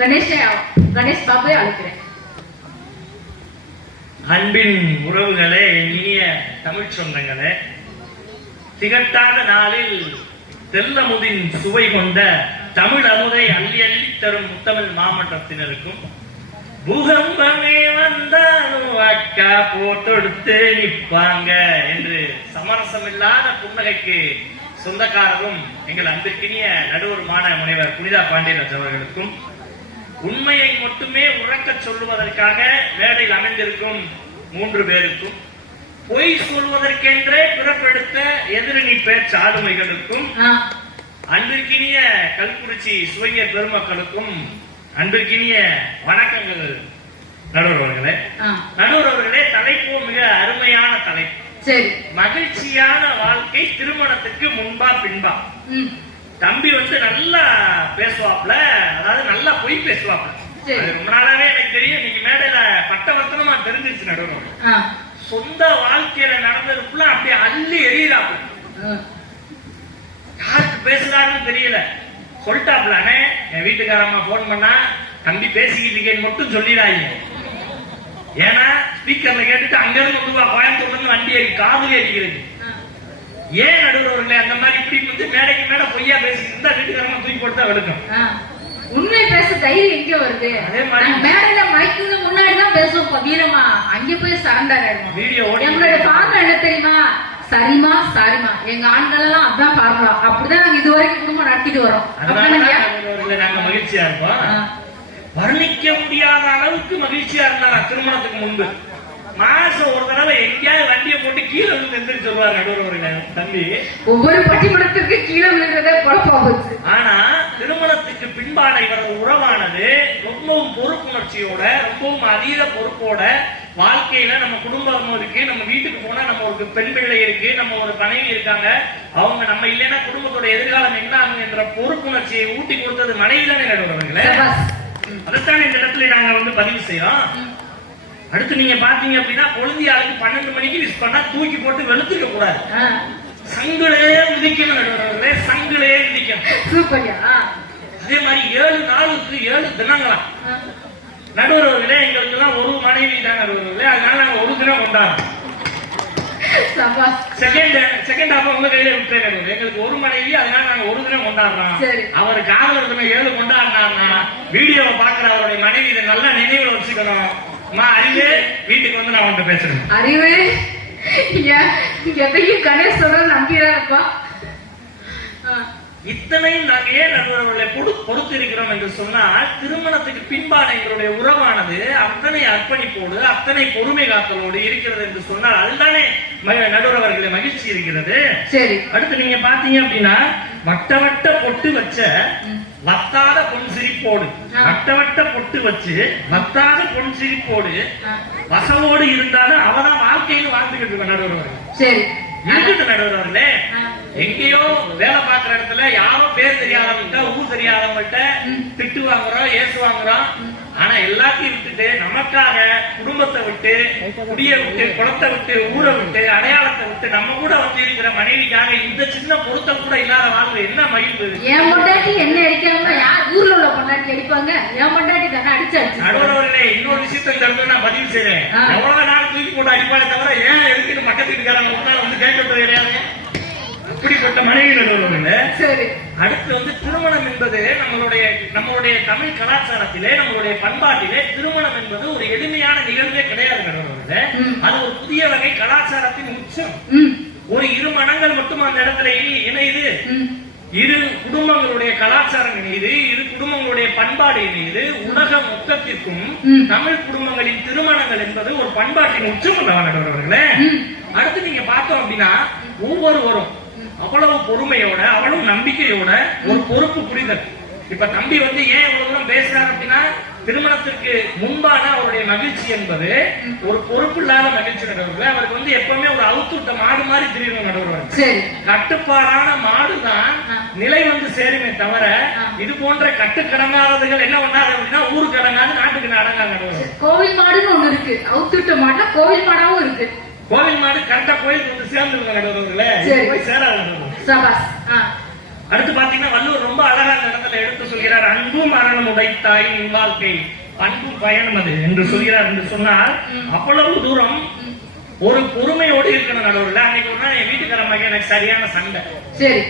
கணேஷ் பாபுவை அழைக்கிறேன். அன்பின் உறவுகளே, இனிய தமிழ் சொந்தங்களே, திகட்டாத நாளில் தெல்லமுதின் சுவை கொண்ட தமிழ் அமுதை அள்ளி அள்ளி தரும் முத்தமிழ் மாமன்றத்தினருக்கும், பூகம்பமே வந்தாலும் அக்கா போட்டொடுத்து நிற்பாங்க என்று சமரசமில்லாத புன்னகைக்கு சொந்தக்காரரும் எங்கள் அன்பிற்கினிய நடுவருமான முனைவர் புனிதா பாண்டியராஜ் அவர்களுக்கும், உண்மையை மட்டுமே உறக்க சொல்லுவதற்காக மேடையில் அமைந்திருக்கும் 3 பேருக்கும், பொய் சொல்வதற்கென்றே பிறப்பெடுத்த எதிரணி பேச்சு ஆளுமைகளுக்கும், அன்பிற்கினிய கல்குறிச்சி சுவைஞர் பெருமக்களுக்கும் அன்பிற்கினிய வணக்கங்கள். நடுவர்களே, தலைப்பு மிக அருமையான தலைப்பு. மகிழ்ச்சியான வாழ்க்கை திருமணத்துக்கு முன்பா பின்பா. தம்பி நல்லா பேசுவாப்ல, அதாவது நல்லா பொய் பேசுவாப்ல. ரொம்ப நாளாவே எனக்கு தெரியும். இன்னைக்கு மேடையில பட்டவர்த்தனமா தெரிஞ்சிருச்சு. நடுவர் சொந்த வாழ்க்கையில நடந்ததுக்குள்ள அப்படியே அள்ளி எறியறாப்ல. யாருக்கு பேசுறாருன்னு தெரியல. சொல்லிட்டாப்லானே, என் வீட்டுக்காரம்மா போன் பண்ணா தம்பி பேசிக்கிட்டு இருக்கேன்னு மட்டும் சொல்லிடாங்க. ஏன்னா ஸ்பீக்கர்ல கேட்டுட்டு அங்க இருந்து கோயம்புத்தூர்ல இருந்து வண்டி காதுல அடிக்கிறது. ஏன் நடுவர்களே அந்த மாதிரி இப்படி மேடைக்கு மேல பொய்யா பேசிட்டு இருந்தா வீட்டுக்காரமா தூக்கி போட்டு தான் வெளுக்கும். உண்மை பேச தைரியம் எங்க வருது? அதே மாதிரி மேடையில மைக்கு முன்னாடிதான் பேசுவோம் வீரமா, அங்க போய் சரண்டர் ஆயிடும். வீடியோ எங்களுடைய பார்வை என்ன தெரியுமா? சரிமா சாரிமா. எங்க ஆண்கள் எல்லாம் அதான் பார்க்கலாம். அப்படிதான் நாங்க இதுவரைக்கும் குடும்பம் நடத்திட்டு வரோம். நாங்க மகிழ்ச்சியா இருப்போம். வர்ணிக்க முடியாத அளவுக்கு மகிழ்ச்சியா இருந்தாரா திருமணத்துக்கு முன்பு. மாசம் ஒரு தடவை எங்கேயாவது வண்டியை போட்டு கீழே விழுந்து எந்திரிச்சு சொல்லுவாரு நடுவர்கள் தம்பி. ஒவ்வொரு பட்டிமடத்துக்கு கீழே விழுறதே குழப்பா போச்சு. ஆனா திருமணத்துக்கு பின்பான இவரது உறவானது ரொம்பவும் பொறுப்புணர்ச்சியோட, ரொம்பவும் அதீத பொறுப்போட, வாழ்க்கையில நம்ம குடும்பம் இருக்கு, நம்ம வீட்டுக்கு போனா நம்ம ஒரு பெண் பிள்ளை இருக்கு, நம்ம ஒரு மனைவி இருக்காங்க, அவங்க நம்ம இல்லைன்னா குடும்பத்தோட எதிர்காலம் என்ன ஆகும் என்ற பொறுப்புணர்ச்சியை ஊட்டி கொடுத்தது மனைவி தானே நடுவர்களே. அதைத்தான் இந்த இடத்துல நாங்க பதிவு செய்யறோம். அடுத்து நீங்க பாத்தீங்க அப்படின்னா, பொழுதியாளுக்கு 12 மணிக்கு விஷ் பண்ணா தூக்கி போட்டு வெளுத்துக்க கூடாது. சங்குலே மிதிக்கணும் நடுவர்களே, சங்குலே மிதிக்கணும். அதே மாதிரி 7 நாளுக்கு 7 தினங்களா நடுவர்களே. எங்களுக்கு எல்லாம் ஒரு மனைவி தான் நடுவர்களே, அதனால நாங்க ஒரு தினம் கொண்டாடுறோம். செகண்ட் ஹாஃப் உங்க கையில விட்டுறேன். எங்களுக்கு ஒரு மனைவி, அதனால நாங்க ஒரு தினம் கொண்டாடுறோம். அவர் காதல் தினம் 7 கொண்டாடினார்னா வீடியோவை பாக்குற அவருடைய மனைவி இதை நல்லா நினைவுல வச்சுக்கணும். அறிவே வீட்டுக்கு நான் வந்து பேசுறேன். அறிவே எதையும் கணேஷ் சொல்ற நம்பிடாப்பா. இத்தனையும் நாங்க ஏன் நடுவர்களை பொறுத்து இருக்கிறோம் என்று சொன்னால், திருமணத்துக்கு பின்பான எங்களுடைய உறவானது அத்தனை அர்ப்பணிப்போடு, அத்தனை பொறுமை காத்தலோடு இருக்கிறது என்று சொன்னால் அதுதானே நடுவர்களை மகிழ்ச்சி இருக்கிறது. சரி, அடுத்து நீங்க பாத்தீங்க அப்படின்னா, வட்ட வட்ட பொட்டு வச்ச வத்தாத பொன் சிரிப்போடு, வட்ட பொட்டு வச்சு வத்தாத பொன் சிரிப்போடு வசவோடு இருந்தாலும் அவதான் வாழ்க்கையில் வாழ்ந்துகிட்டு இருக்க நடுவர்கள். சரி, நடுவர்களே, எங்கேயோ வேலை பார்க்கிற இடத்துல யாரோ பேர் தெரியாதவங்க, ஊர் தெரியாதவங்கள்ட்ட திட்டு வாங்குறோம், ஏசு வாங்குறோம். ஆனா எல்லாத்தையும் விட்டுட்டு நமக்காக குடும்பத்தை விட்டு, குடிய விட்டு, குளத்தை விட்டு, ஊரை விட்டு, அடையாளத்தை விட்டு நம்ம கூட இருக்கிற மனைவிக்காக இந்த சின்ன பொருத்தம் கூட இல்லாத வாழ்வு என்ன மகிழ்வு. என் பொண்டாட்டி என்ன அடிக்காம ஊர்ல உள்ள பொண்டாட்டி அடிப்பாங்க, என் பொண்டாட்டி தானே அடிச்சாச்சு. நடுவர்களே, இன்னொரு விஷயத்தை இந்த இடத்துல நான் பதிவு செய்றேன். எவ்வளவு நாள் தூக்கி போட்டு அடிப்பாலே தவிர ஏன் எதுக்கு பக்கத்து வீட்டுக்காரங்க கேட்கறது கிடையாது. இப்படிப்பட்ட மனைவி நடுவர்களே. அடுத்து திருமணம் என்பது நம்மளுடைய தமிழ் கலாச்சாரத்திலே, நம்மளுடைய பண்பாட்டிலே திருமணம் என்பது ஒரு எளிமையான நிகழ்வே கிடையாது நடுவர்களே. அது ஒரு புதிய வகை கலாச்சாரத்தின் உச்சம். ஒரு இரு மனங்கள் மட்டும் அந்த இடத்துல இணையுது, இரு குடும்பங்களுடைய கலாச்சாரம் இணையுது, இரு குடும்பங்களுடைய பண்பாடு இணையுது. உலக மொத்தத்திற்கும் தமிழ் குடும்பங்களின் திருமணங்கள் என்பது ஒரு பண்பாட்டின் உச்சம் நடுவர்களே. அடுத்து நீங்க பார்த்தோம் அப்படின்னா, ஒவ்வொருவரும் அவ்வளவு பொறுமையோட, அவ்வளவு நம்பிக்கையோட, ஒரு பொறுப்பு புரிதல். இப்ப தம்பி ஏன் இவ்வளவு தூரம் பேசுறாரு அப்படின்னா, திருமணத்திற்கு முன்பான அவருடைய மகிழ்ச்சி என்பது ஒரு பொறுப்பு இல்லாத மகிழ்ச்சி நடுவர்கள். அவருக்கு எப்பவுமே ஒரு அவுத்துட்ட மாடு மாதிரி தெரியும் நடுவர்கள். கட்டுப்பாடான மாடுதான் நிலை சேருமே தவிர, இது போன்ற கட்டுக்கடங்காததுகள் என்ன பண்ணாது அப்படின்னா ஊருக்கு அடங்காது, நாட்டுக்கு அடங்காது நடுவர்கள். கோவில் மாடுன்னு ஒண்ணு இருக்கு, அவுத்துட்ட மாடுனா கோவில் மாடாவும் இருக்கு. கோவில் மாடு கரெக்டா கோயிலுக்கு சேர்ந்து நடுவர்களே, போய் சேராது. அடுத்து பாத்தீங்கன்னா வள்ளுவர் ரொம்ப அழகா அந்த இடத்துல எடுத்து சொல்கிறார், அன்பும் மரணம் உடைத்தாய் நின் வாழ்க்கை, அன்பும் பயணம் அது என்று சொல்கிறார் என்று சொன்னால் அவ்வளவு தூரம் ஒரு பொறுமையோடு இருக்கணும் நடுவில். அன்னைக்கு ஒரு நாள் என் வீட்டுக்கார மகன் எனக்கு சரியான சண்டை. சரி,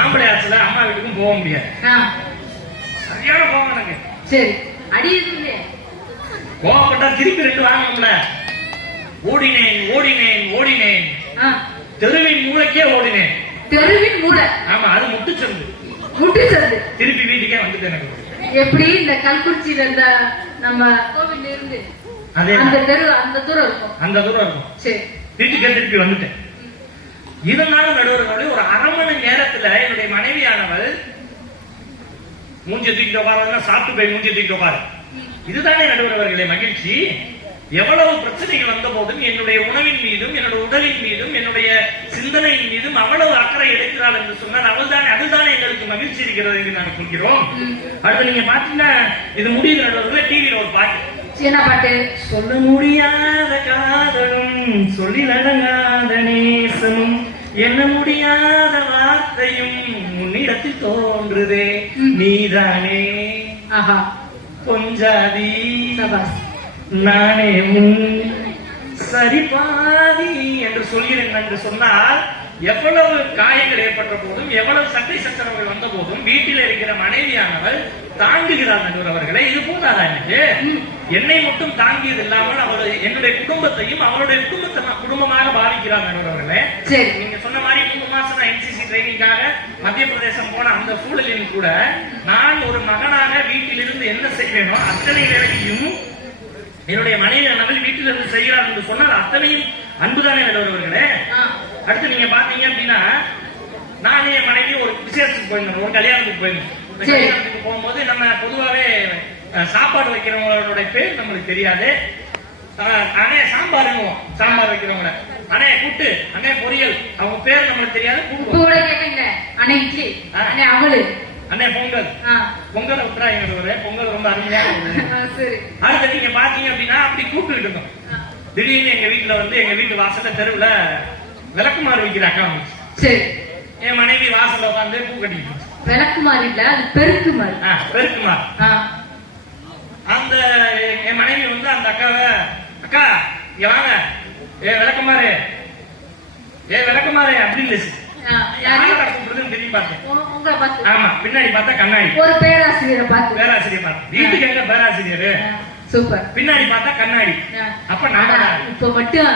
ஆம்பளை ஆச்சுல அம்மா வீட்டுக்கும் போக முடியாது, சரியான கோவம் எனக்கு. சரி, அடி கோவப்பட்டா திருப்பி 2 வாங்கணும்ல. ஓடினேன் ஓடினேன் ஓடினேன், தெருவின் மூளைக்கே ஓடினேன். தெருவின் மூளை, ஆமா, அது முட்டுச்சந்து. முட்டுச்சந்து திருப்பி வீட்டுக்கே வந்துட்டு எனக்கு. எப்படி இந்த கல்குறிச்சியில இந்த நம்ம கோவில் இருந்து அந்த தெரு அந்த தூரம் இருக்கும், அந்த தூரம் இருக்கும். சரி, வீட்டுக்கே திருப்பி வந்துட்டேன். இருந்தாலும் நடுவர்களோட ஒரு 1/2 மணி நேரத்துல என்னுடைய மனைவியானவள் மூஞ்சி தூக்கிட்டு உட்கார, சாப்பிட்டு போய் மூஞ்சி தூக்கிட்டு உட்காரு. இதுதானே நடுவர்களே மகிழ்ச்சி. எவ்வளவு பிரச்சனைகள் வந்த போதும் என்னுடைய உணவின் மீதும் என்னுடைய உடலின் மீதும் என்னுடைய சிந்தனையின் மீதும் அவ்வளவு அக்கறை எடுக்கிறாள் என்று சொன்னால் அதுதானே எங்களுக்கு மகிழ்ச்சி இருக்கிறது என்று நான் சொல்கிறோம். அடுத்து நீங்க பாத்தீங்கன்னா இது முடிவு நடுவர்களே டிவியில ஒரு பாட்டு, என்ன பாட்டு? சொல்ல முடியாத காதலும் சொல்லில் அடங்காத நேசமும் என்ன முடியாத வார்த்தையும் உன்னிடத்தில் தோன்றுதே நீதானே கொஞ்சாதி நானே முன் சரிபாதி என்று சொல்கிறேன் என்று சொன்னால் எவ்வளவு காயங்கள் ஏற்பட்ட போதும் எவ்வளவு சட்டை சச்சரவுகள் வந்த போதும் வீட்டில் இருக்கிற மனைவியானவள் தாங்குகிறார் நடுவர்களே. இது போதாதா? எனக்கு என்னை மட்டும் தாங்கியது இல்லாமல் அவள் என்னுடைய குடும்பத்தையும் அவளுடைய குடும்பமாக பாதிக்கிறார் நடுவர்களே. சரி, நீங்க சொன்ன மாதிரி 3 மாசம் நான் NCC ட்ரைனிங்காக மத்திய பிரதேசம் போன அந்த சூழலில் கூட நான் ஒரு மகனாக வீட்டிலிருந்து என்ன செய்வேனோ அத்தனை வேலையும் என்னுடைய மனைவியானவள் வீட்டிலிருந்து செய்கிறார் என்று சொன்னால் அத்தனையும் அன்புதானே நடுவர்களே. அடுத்து நீங்க பாத்தீங்க அப்படின்னா நானே என் மனைவி ஒரு விசேஷத்துக்கு போயிருந்தோம், ஒரு கல்யாணத்துக்கு போயிருந்தோம். கல்யாணத்துக்கு போகும்போது நம்ம பொதுவாகவே சாப்பாடு வைக்கிறவங்களோட பேர் நம்மளுக்கு தெரியாது. அண்ணே சாம்பார் வைக்கிறவங்கள அண்ணே கூட்டு, அண்ணே பொரியல், அவங்க பேர் நம்மளுக்கு தெரியாது. அண்ணே இட்லி, அண்ணே அவளு, அண்ணே பொங்கல். பொங்கலை விட்டுறாங்க, பொங்கல் ரொம்ப அருமையா. அடுத்து நீங்க பாத்தீங்க அப்படின்னா அப்படி கூப்பிட்டு இருந்தோம். திடீர்னு எங்க வீட்டுல வந்து எங்க வீட்டு வாசல்ல தெருவுல விளக்குமாறு வைக்கிற அக்கா வந்துச்சு. சரி, என் மனைவி வாசல்ல உட்காந்து பூ கட்டிக்கிட்டு. விளக்குமாறு இல்ல, அது பெருக்குமாறு. பெருக்குமாறு. அந்த என் மனைவி வந்து அந்த அக்காவை, அக்கா இங்க வாங்க, விளக்குமாறு விளக்குமாறு அப்படின்னு ஆமா, பின்னாடி பார்த்தா கண்ணாடி. ஒரு பேராசிரியரை பார்த்து வீட்டுக்கு எங்க பேராசிரியர் சூப்பர், பின்னாடி பார்த்தா கண்ணாடி. அப்ப நான் இப்ப மட்டும்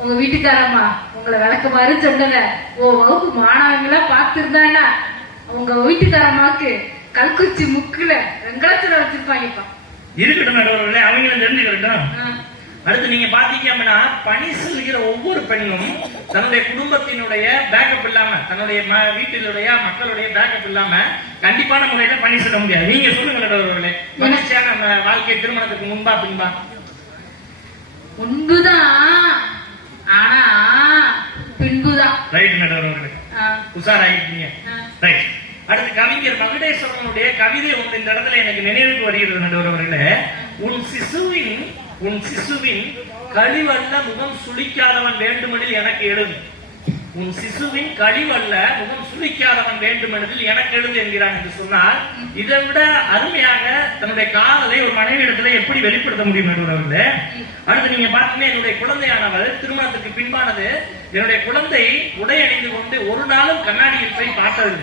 உங்க வீட்டுக்காரம்மா உங்களை விளக்குமாறு சொன்னத வகுப்பு மாணவங்களா பார்த்திருந்தாங்கன்னா உங்க வீட்டுக்காரம்மாக்கு கல்குச்சி முக்குல வெங்கலத்துல வச்சிருப்பாங்கப்பா. இருக்கட்டும் நடுவர்களே, அவங்களும் தெரிஞ்சுக்கட்டும். அடுத்து நீங்க பாத்தீங்க அப்படின்னா பணி செல்கிற ஒவ்வொரு பெண்ணும் தன்னுடைய குடும்பத்தினுடைய பேக்கப் இல்லாம, தன்னுடைய வீட்டினுடைய மக்களுடைய பேக்கப் இல்லாம கண்டிப்பான முறையில பணி செல்ல முடியாது. நீங்க சொல்லுங்க நடுவர்களே, மகிழ்ச்சியான வாழ்க்கை திருமணத்துக்கு முன்பா பின்பா? முன்புதான், ஆனா பின்புதான். ரைட் நடுவர்களே, உஷாராயிருக்கீங்க. ரைட். அடுத்து கவிஞர் மகுடேஸ்வரனுடைய கவிதை ஒன்று இந்த இடத்துல எனக்கு நினைவுக்கு வருகிறது நடுவர்களே. உன் சிசுவின் கழிவல்ல முகம் சுளிக்காதவன் வேண்டுமெனில் எனக்கு எழுது. உன் சிசுவின் கழிவல்ல முகம் சுளிக்காதவன் வேண்டுமெனில் எனக்கு எழுது என்கிறான் என்று சொன்னால் இதை விட அருமையாக தன்னுடைய காதலை ஒரு மனைவியிடத்துல எப்படி வெளிப்படுத்த முடியும் நடுவர்களே. அடுத்து நீங்க பாத்தீங்கன்னா என்னுடைய குழந்தையானவள் திருமணத்துக்கு பின்பானது என்னுடைய குழந்தை உடை அணிந்து கொண்டு ஒரு நாளும் கண்ணாடியில் போய் பார்த்தது.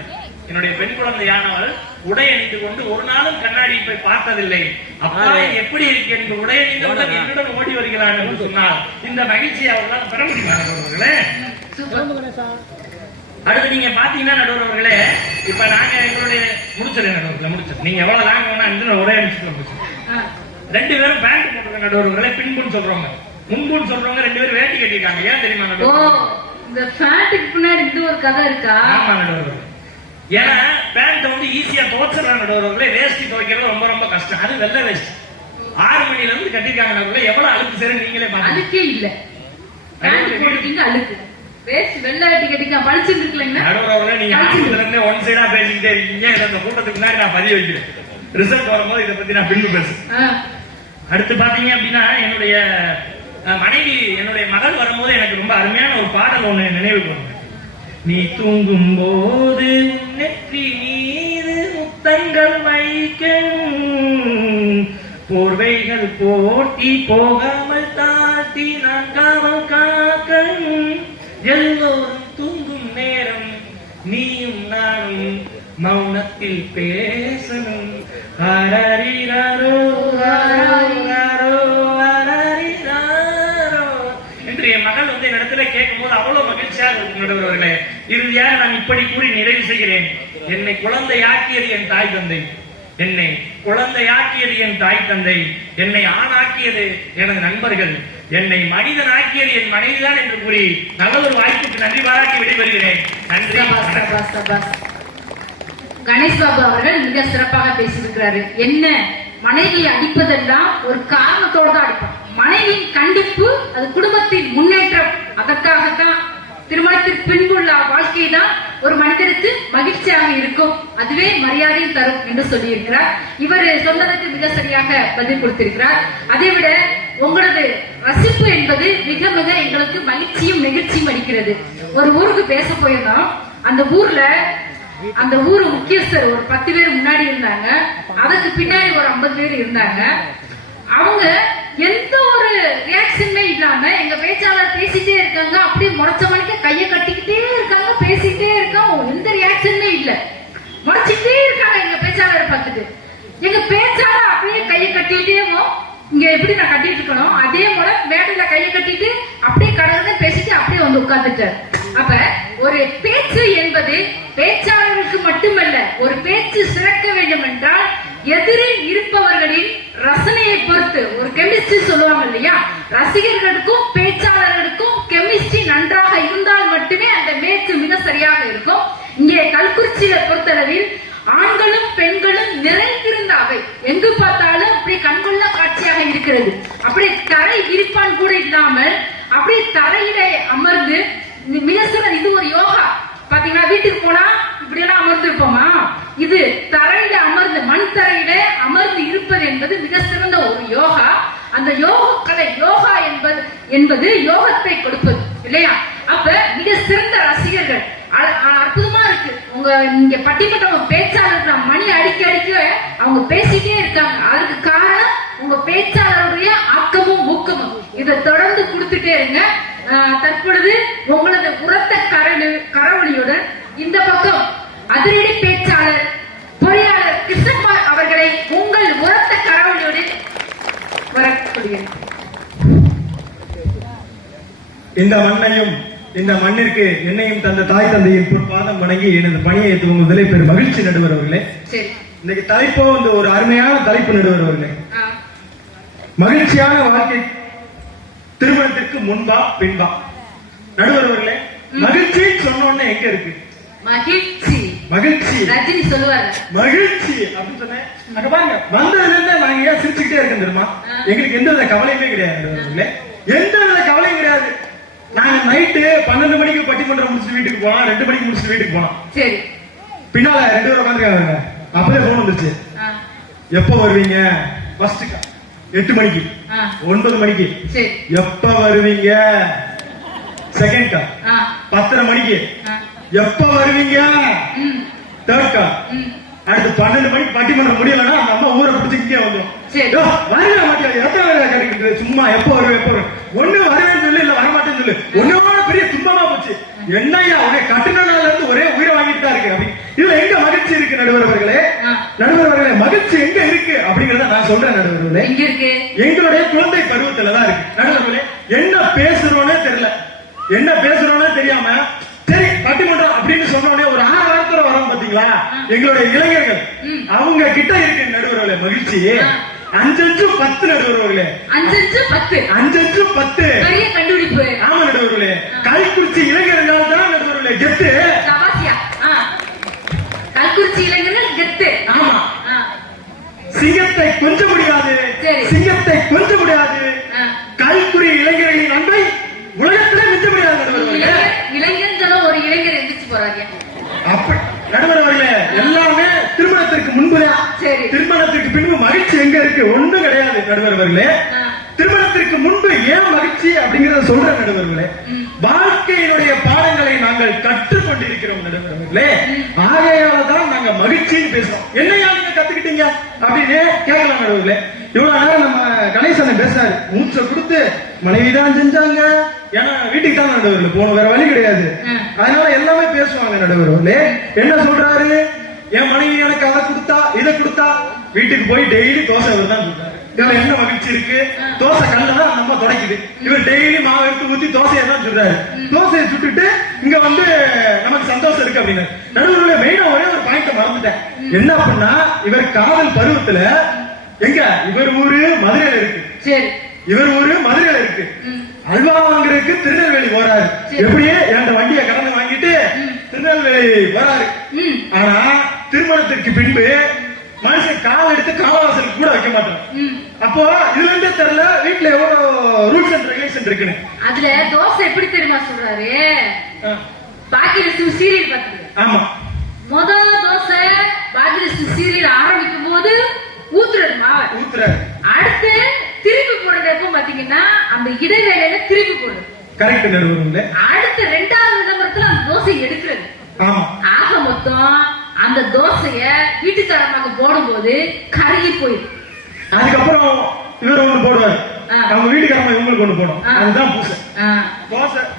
என்னுடைய பெண் குழந்தையானவள் உடை அணிந்து கொண்டு ஒரு நாளும் கண்ணாடியில் போய் பார்த்ததில்லை. அப்பா எப்படி இருக்கு என்று உடை அணிந்தவுடன் என்னுடன் ஓடி வருகிறான் என்று சொன்னால் இந்த மகிழ்ச்சியை அவர்களால் பெற முடியுமா? அடுத்து நீங்க பாத்தீங்கன்னா நடுவர்களே, இப்ப நாங்க எங்களுடைய முடிச்சிருக்கேன் நீங்க எவ்வளவு லாங் வேணா ஒரே அடிச்சுட்டு 2 பேரும் பேண்ட் போட்டுருக்க நடுவர்களே. பின்புன்னு சொல்றவங்க முன்புன்னு சொல்றவங்க 2 பேரும் வேட்டி கட்டிருக்காங்க. ஏன் தெரியுமா நடுவர்களே? இந்த பேண்ட்டுக்கு பின்னாடி இந்த ஒரு கதை இருக்கா? ஆமா நடுவர்களே, ஏன்னா பேண்ட் வந்து ஈஸியா துவைச்சிடறாங்க நடுவர்களே. வேஷ்டி துவைக்கிறது ரொம்ப ரொம்ப கஷ்டம். அது வெள்ளை வேஷ்டி 6 மணில இருந்து கட்டிருக்காங்க நடுவர்களே. எவ்வளவு அழுக்கு சரி நீங்களே பாருங்க. அழுக்கே இல்ல, அழுக்கு வேஷ்டி வெள்ளை வேட்டி கட்டிக்க படிச்சுட்டு இருக்கீங்க நடுவர்களே. நீங்க ஆபீஸ்ல இருந்து ஒன் சைடா பேசிக்கிட்டே இருக்கீங்க. இந்த கூட்டத்துக்கு முன்னாடி நான் பதிவு வைக்கிறேன். ரிசல்ட் வரும்போது இதை பத்தி நான் பின்பு பேசுறேன். அடுத்து பாத்தீங்க அப்படின்னா என்னுடைய மனைவி என்னுடைய மகள் வரும்போது எனக்கு ரொம்ப அருமையான ஒரு பாடல் ஒண்ணு நினைவுக்கு வரும். நீ தூங்கும் போது நெற்றி மீது முத்தங்கள் வைக்கணும், போர்வைகள் போட்டி போகாமல் தாட்டி நான் காவல் காக்கணும், எல்லோரும் தூங்கும் நேரம் நீயும் நானும் மௌனத்தில் பேசணும். அரரிரரோ, அரரிரரோ, அரரிரரோ என்று என் மகள் வந்து என் இடத்துல கேட்கும் போது அவ்வளவு மகிழ்ச்சியாக இருக்கும் நடுவர்களே. இறுதியாக நான் இப்படி கூறி நிறைவு செய்கிறேன். என்னை குழந்தையாக்கியது என் தாய் தந்தை, என்னை குழந்தையாக்கியது என் தாய் தந்தை, என்னை ஆணாக்கியது எனது நண்பர்கள், என்னை மனிதன் ஆக்கியது என் மனைவிதான் என்று கூறி நல்ல ஒரு வாய்ப்புக்கு நன்றி பாராட்டி விடைபெறுகிறேன். நன்றி. கணேஷ் பாபு அவர்கள் மிக சிறப்பாக பேசியிருக்கிறாரு. என்ன மனைவியை அடிப்பதெல்லாம் ஒரு காரணத்தோடு தான் அடிப்பான். மனைவியின் கண்டிப்பு அது குடும்பத்தின் முன்னேற்றம், அதற்காகத்தான் திருமணத்திற்கு பின்புள்ள வாழ்க்கை தான் ஒரு மனிதருக்கு மகிழ்ச்சியாக இருக்கும், அதுவே மரியாதையும் தரும் என்று சொல்லியிருக்கிறார். இவர் சொன்னதற்கு மிக சரியாக பதில் கொடுத்திருக்கிறார். அதை விட உங்களது ரசிப்பு என்பது மிக மிக எங்களுக்கு மகிழ்ச்சியும் நெகிழ்ச்சியும் அளிக்கிறது. ஒரு ஊருக்கு பேச போயிருந்தோம். அந்த ஊரு முக்கியஸ்தர் ஒரு 10 பேர் முன்னாடி இருந்தாங்க, அதுக்கு பின்னாடி ஒரு 50 பேர் இருந்தாங்க. அவங்க எந்த ஒரு ரியாக்ஷனுமே இல்லாம எங்க பேச்சாளர் பேசிட்டே இருக்காங்க, அப்படியே முறைச்ச மணிக்கு கையை கட்டிக்கிட்டே இருக்காங்க, பேசிட்டே இருக்காங்க, எந்த ரியாக்ஷனுமே இல்ல, முறைச்சிட்டே இருக்காங்க. எங்க பேச்சாளரை பார்த்துட்டு எங்க பேச்சாளர் அப்படியே கையை கட்டிட்டே இங்க எப்படி நான் கட்டிட்டு இருக்கணும் அதே போல மேடையில கையை கட்டிட்டு அப்படியே கடவுளை பேசிட்டு அப்படியே வந்து உட்கார்ந்துட்டார். அப்ப ஒரு பேச்சு என்பது பேச்சாளர்களுக்கு மட்டுமல்ல, ஒரு பேச்சு சிறக்க வேண்டும் என்றால் எதிரில் இருப்பவர்களின் ரசனையை பொறுத்து, ஒரு கெமிஸ்ட்ரி சொல்லுவாங்க இல்லையா, ரசிகர்களுக்கும் பேச்சாளர்களுக்கும் கெமிஸ்ட்ரி நன்றாக இருந்தால் மட்டுமே அந்த பேச்சு மிக சரியாக இருக்கும். இங்கே கல்குறிச்சியில பொறுத்தளவில் ஆண்களும் பெண்களும் நிறைந்திருந்த அவை, எங்கு பார்த்தாலும் அப்படி கண்கொள்ள காட்சியாக இருக்கிறது. அப்படி தரை விரிப்பான் கூட இல்லாமல் அப்படி தரையில அமர்ந்து மிக சிறந்த, இது ஒரு யோகா. பாத்தீங்கன்னா வீட்டுக்கு போனா இப்படி எல்லாம் அமர்ந்து இருப்போமா, இது தரையில அமர்ந்து மண் தரையில அமர்ந்து இருப்பது என்பது மிக சிறந்த ஒரு யோகா. அந்த யோகக்கலை, யோகா என்பது யோகத்தை கொடுப்பது இல்லையா. அப்ப மிக சிறந்த ரசிகர்கள், அற்புதமா இருக்கு. உங்க இங்க பட்டிமன்றம் பேச்சாளர்கள் மணி அடிக்க அவங்க பேசிட்டே இருக்காங்க. அதுக்கு காரணம் உங்க பேச்சாளருடைய ஆக்கமும் ஊக்கமும். இதை தொடர்ந்து கொடுத்துட்டே இருங்க. தற்பொழுது உங்களது உரத்த கரவொலியுடன் இந்த பக்கம் அதிரடி பேச்சாளர் பொறியாளர் கிருஷ்ணகுமார் அவர்களை உங்கள் உரத்த கரவொலியுடன் வரக்கூடியது. இந்த மண்ணையும் இந்த மண்ணிற்கு என்னையும் தந்த தாய் தந்தையின் பொற்பாதம் வணங்கி எனது பணியை துவங்குவதிலே பெரும் மகிழ்ச்சி. நடுவர் அவர்களே, இன்னைக்கு தலைப்போ வந்து ஒரு அருமையான தலைப்பு. நடுவர் அவர்களே, மகிழ்ச்சியான வாழ்க்கை திருமணத்திற்கு முன்பா பின்பா? நடுவர் அவர்களே, மகிழ்ச்சி சொன்னோன்னே எங்க இருக்கு? மகிழ்ச்சி மகிழ்ச்சி ரஜினி சொல்லுவாரு மகிழ்ச்சி அப்படின்னு சொன்னேன். வந்ததுல இருந்து நாங்க ஏன் சிரிச்சுக்கிட்டே இருக்கோம் தெரியுமா? எங்களுக்கு எந்த வித கவலையுமே கிடையாது. எந்த வித கவலையும் கிடையாது. நாங்க நைட்டு 12 மணிக்கு பட்டிமன்றம் முடிச்சுட்டு வீட்டுக்கு போனோம், 2 மணிக்கு முடிச்சுட்டு வீட்டுக்கு போனோம். சரி, பின்னால 2 பேர் உட்காந்துருக்காங்க. அப்பவே போன் வந்துருச்சு, எப்ப வருவீங்க? ஃபர்ஸ்ட் 8 மணிக்கு, 9 மணிக்கு. எப்ப வருவீங்க? செகண்ட் 10:30 மணிக்கு. எப்ப வருவீங்க? தேர்ட் கால். அடுத்து 12 மணிக்கு பட்டிமன்றம் முடியலன்னா அந்த அம்மா ஊரை பிடிச்சிக்கிட்டே வந்துடும். வரவே மாட்டேன், எத்தனை சும்மா எப்ப வருவேன் எப்ப வருவேன், ஒண்ணு வருவேன்னு சொல்லு, இல்ல வரமாட்டேன்னு சொல்லு. ஒன்னோட பெரிய துன்பமா போச்சு. என்னையா உன்னை கட்டுனால இருந்து ஒரே உயிரை வாங்கிட்டு தான் இருக்கு. அப்படி இதுல எங்க மகிழ்ச்சி இருக்கு? நடுவர்களே, மகிழ்ச்சி எங்க இருக்கு அப்படிங்கறத நான் சொல்றேன். நடுவர்களே, எங்களுடைய குழந்தை பருவத்துலதான் இருக்கு. நடுவர்களே, என்ன பேசுறோன்னே தெரியல, என்ன பேசுறோன்னே தெரியாம சரி பட்டிமன்றம் அப்படின்னு சொன்னோடனே ஒரு 6 வாரத்துல வரோம் பாத்தீங்களா, எங்களுடைய இளைஞர்கள் அவங்க கிட்ட இருக்கு. நடுவர்களே, மகிழ்ச்சி 5-10 நடுவர்களே, 5-10 பெரிய கண்டுபிடிப்பு. ஆமா நடுவர்களே, கல்குறிச்சி இளைஞர்கள் தான் நடுவர்களே கெத்து. கல்குறிச்சி இளைஞர்கள் கெத்து. ஆமா, சிங்கத்தை கொஞ்ச முடியாது, சிங்கத்தை கொஞ்ச முடியாது. கல்குறி இளைஞர்களின் அன்பை உலகத்திலே மிச்ச முடியாது. இளைஞர் ஒரு இளைஞர் எந்திரிச்சு போறாங்க. அப்படி நடுவர் அவர்களே, எல்லாமே திருமணத்திற்கு முன்புதான். திருமணத்திற்கு பின்பு மகிழ்ச்சி எங்க இருக்கு? ஒன்றும் கிடையாது. நடுவர் அவர்களே, திருமணத்திற்கு முன்பு ஏன் மகிழ்ச்சி அப்படிங்கறத சொல்ற நடுவர்களே, வாழ்க்கையினுடைய பாடங்களை நாங்கள் கற்றுக்கொண்டிருக்கிறோம் நடுவர்களே. ஆகையால்தான் நாங்க மகிழ்ச்சின்னு பேசுறோம். என்னையா நீங்க கத்துக்கிட்டீங்க அப்படின்னு கேட்கலாம் நடுவர்களே. இவ்வளவு நேரம் நம்ம கணேசன் பேசினாரு, மூச்சை கொடுத்து மனைவிதான் செஞ்சாங்க, ஏன்னா வீட்டுக்கு தான் நடுவர்கள் போன, வேற வழி கிடையாது. அதனால எல்லாமே பேசுவாங்க நடுவர்களே. என்ன சொல்றாரு, என் மனைவி எனக்கு அதை கொடுத்தா இதை கொடுத்தா, வீட்டுக்கு போய் டெய்லி தோசை அவர் தான் கொடுத்தாரு. இதுல என்ன மகிழ்ச்சி இருக்கு, தோசை கல்லதான் நம்ம துடைக்குது, இவர் டெய்லி மாவு எடுத்து ஊத்தி தோசையை தான் சுடுறாரு. தோசையை சுட்டுட்டு இங்க வந்து நமக்கு சந்தோஷம் இருக்கு அப்படின்னு. நடுவர்களே மெயினா ஒரே ஒரு பாயிண்ட் மறந்துட்டேன். என்ன பண்ணா, இவர் காதல் பருவத்துல எங்க இவர் ஊரு மதுரையில இருக்கு, சரி இவர் ஊரு மதுரையில இருக்கு, அல்வா வாங்குறதுக்கு திருநெல்வேலி போறாரு. எப்படியே 2 வண்டியை கடந்து வாங்கிட்டு திருநெல்வேலி போறாரு. ஆனா திருமணத்திற்கு பின்பு மனுஷன் கால் எடுத்து காலவாசலுக்கு கூட வைக்க மாட்டோம். அப்போ இதுல இருந்தே தெரியல வீட்டுல எவ்வளவு ரூல்ஸ் அண்ட் ரெகுலேஷன் இருக்குன்னு. அதுல தோசை எப்படி தெரியுமா சொல்றாரு, பாக்கியலட்சுமி சீரியல் பார்த்து, ஆமா முதல் தோசை பாக்கியலட்சுமி சீரியல் ஆரம்பிக்கும் போது ஊத்துறாரு மாவை, ஊத்துறாரு. அடுத்து திருப்பி போடுறது எப்ப பாத்தீங்கன்னா அந்த இடைவேளையில திருப்பி போடுறது. கரெக்ட் நடுவர்களே. அடுத்து 2வது விளம்பரத்துல அந்த தோசை எடுக்கிறது. ஆக மொத்தம் அந்த தோசைய வீட்டுக்காரமாக போடும்போது கருகி போயிடும். அதுக்கப்புறம் இவர் ஒண்ணு போடுவாரு, அவங்க வீட்டுக்காரமா இவங்களுக்கு ஒண்ணு போடும், அதுதான் பூசை.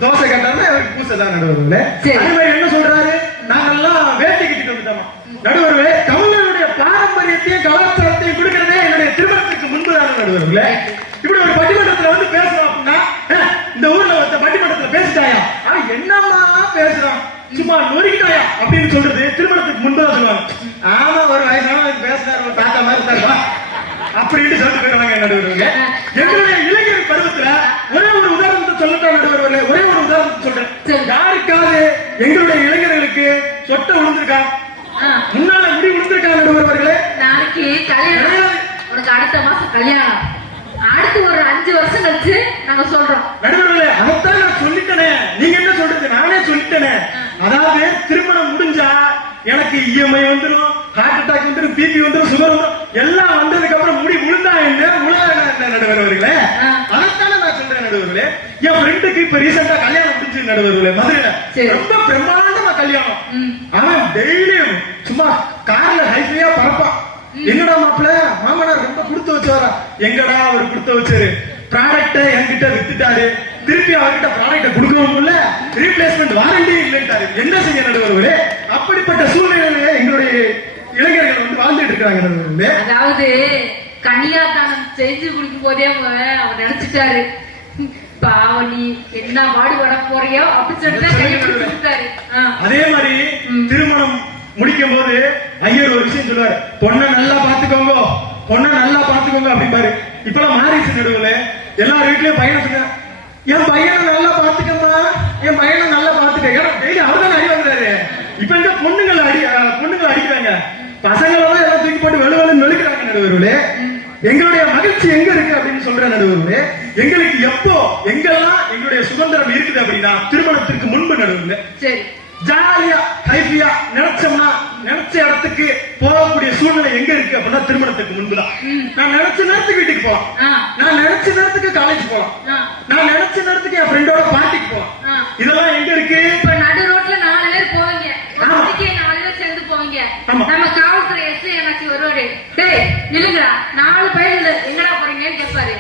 தோசை கேட்டாருன்னா அவருக்கு பூசை தான் நடுவர்களே. அதே மாதிரி என்ன சொல்றாரு, நாங்கெல்லாம் வேட்டி கட்டிட்டு வந்துட்டோம் நடுவர்களே. தமிழனுடைய பாரம்பரியத்தையும் கலாச்சாரத்தையும் கொடுக்கிறதே என்னுடைய திருமணத்துக்கு முன்புதான் நடுவர்களே. இப்படி ஒரு பட்டிமன்றத்துல வந்து பேசுறோம் அப்படின்னா, இந்த ஊர்ல ஒருத்த பட்டிமன்றத்துல பேசிட்டாயா, அவன் என்னமா பேசுறான், சும்மா நொறுக்கிட்டாயா அப்படின்னு சொல்றது திருமணத்துக்கு முன்புதான் சொல்லுவாங்க. ஆமா ஒரு வயசான பேசுறாரு, ஒரு தாத்தா மாதிரி இருந்தா அப்படின்னு சொல்லிட்டு போயிடுவாங்க நடுவர்களே. எங்களுடைய இளைஞர் பருவத்துல ஒரே ஒரு உதாரணத்தை சொல்லத்தான் நடுவர்களே, ஒரே ஒரு உதாரணத்தை சொல்றேன். யாருக்காவது எங்களுடைய இளைஞர்களுக்கு சொட்டை விழுந்திருக்கா, முன்னால முடி விழுந்திருக்கா நடுவர்களே? நாளைக்கு கல்யாணம், உனக்கு அடுத்த மாசம் கல்யாணம், அடுத்து ஒரு 5 வருஷம் கழிச்சு நாங்க சொல்றோம் நடுவர்களே. அதைத்தான் நான் சொல்லிட்டேனே, நீங்க என்ன சொல்றது, நானே சொல்லிட்டேனே. அதாவது திருமணம் முடிஞ்சா எனக்கு இஎம்ஐ வந்துடும், ஹார்ட் அட்டாக் வந்துடும், பிபி வந்துடும், சுகர் வந்துடும், எல்லாம் வந்ததுக்கு அப்புறம் முடி விழுந்தா என்ன உலக என்ன நடுவர்களே. அதைத்தானே நான் சொல்றேன் நடுவர்களே. என் ஃப்ரெண்டுக்கு இப்ப ரீசெண்டா கல்யாணம் முடிஞ்சு நடுவர்களே, மதுரையில ரொம்ப பிரம்மாண்டமா கல்யாணம். அவன் டெய்லியும் சும்மா கார்ல ஹைஃபையா பறப்பான். என்னடா மாப்பிள்ள மாமனார் ரொம்ப கொடுத்து வச்சாரா, எங்கடா அவர் கொடுத்து வச்சாரு, ப்ராடக்ட என்கிட்ட வித்துட்டாரு, திருப்பி அவர்கிட்ட ப்ராடக்ட கொடுக்கவும் இல்ல, ரீப்ளேஸ்மெண்ட் வாரண்டி இல்லைன்ட்டாரு. என்ன செய்ய நடுவர்களே? அப்படிப்பட்ட சூழ்நிலையில எங்களுடைய இளைஞர்கள் வந்து வாழ்ந்துட்டு இருக்காங்க நடுவர்களே. அதாவது கன்னியாதானம் செஞ்சு குடிக்கும் போதே அவர் நினைச்சிட்டாரு, பாவனி என்ன பாடுபட போறியோ அப்படின்னு சொல்லிட்டு. அதே மாதிரி திருமணம் முடிக்கும் போது ஐயர் ஒரு விஷயம் சொல்லுவாரு, பொண்ணை நல்லா பாத்துக்கோங்க, பொண்ணை நல்லா பாத்துக்கோங்க அப்படிப்பாரு. இப்பெல்லாம் மாறிடுச்சு நடுவுல, எல்லா வீட்லயும் பையனை சொன்ன, என் பையனை நல்லா பாத்துக்கம்மா, என் பையனை நல்லா பாத்துக்க, ஏன்னா டெய்லி அவர் தானே அடி வாங்குறாரு. இப்ப எங்க பொண்ணுங்களை அடிக்கிறாங்க, பசங்களெல்லாம் எல்லாம் தூக்கி போட்டு வெளுவெளு நெழுக்கிறாங்க நடுவர்களே. எங்களுடைய மகிழ்ச்சி எங்க இருக்கு அப்படின்னு சொல்ற நடுவர்களே. எங்களுக்கு எப்போ எங்கெல்லாம் எங்களுடைய சுதந்திரம் இருக்குது அப்படின்னா திருமணத்திற்கு முன்பு நடுவர்களே. சரி, ஜாலியா ஹைஃபியா நினைச்சோம்னா நினைச்ச இடத்துக்கு போகக்கூடிய சூழ்நிலை எங்க இருக்கு அப்படின்னா திருமணத்துக்கு முன்புதான். நான் நினைச்ச நேரத்துக்கு வீட்டுக்கு போலாம், நான் நினைச்ச நேரத்துக்கு காலேஜ் போலாம், நான் நினைச்ச நேரத்துக்கு என் ஃப்ரெண்டோட பார்ட்டிக்கு போலாம். இதெல்லாம் எங்க இருக்கு? இப்ப நடு ரோட்ல 4 பேர் போவீங்க, 4 பேர் சேர்ந்து போவீங்க, நம்ம காவல்துறை எஸ்ஐ எனக்கு வருவாரு, டேய் நில்லுங்கடா 4 பேர் எங்கடா போறீங்கன்னு கேட்பாரு.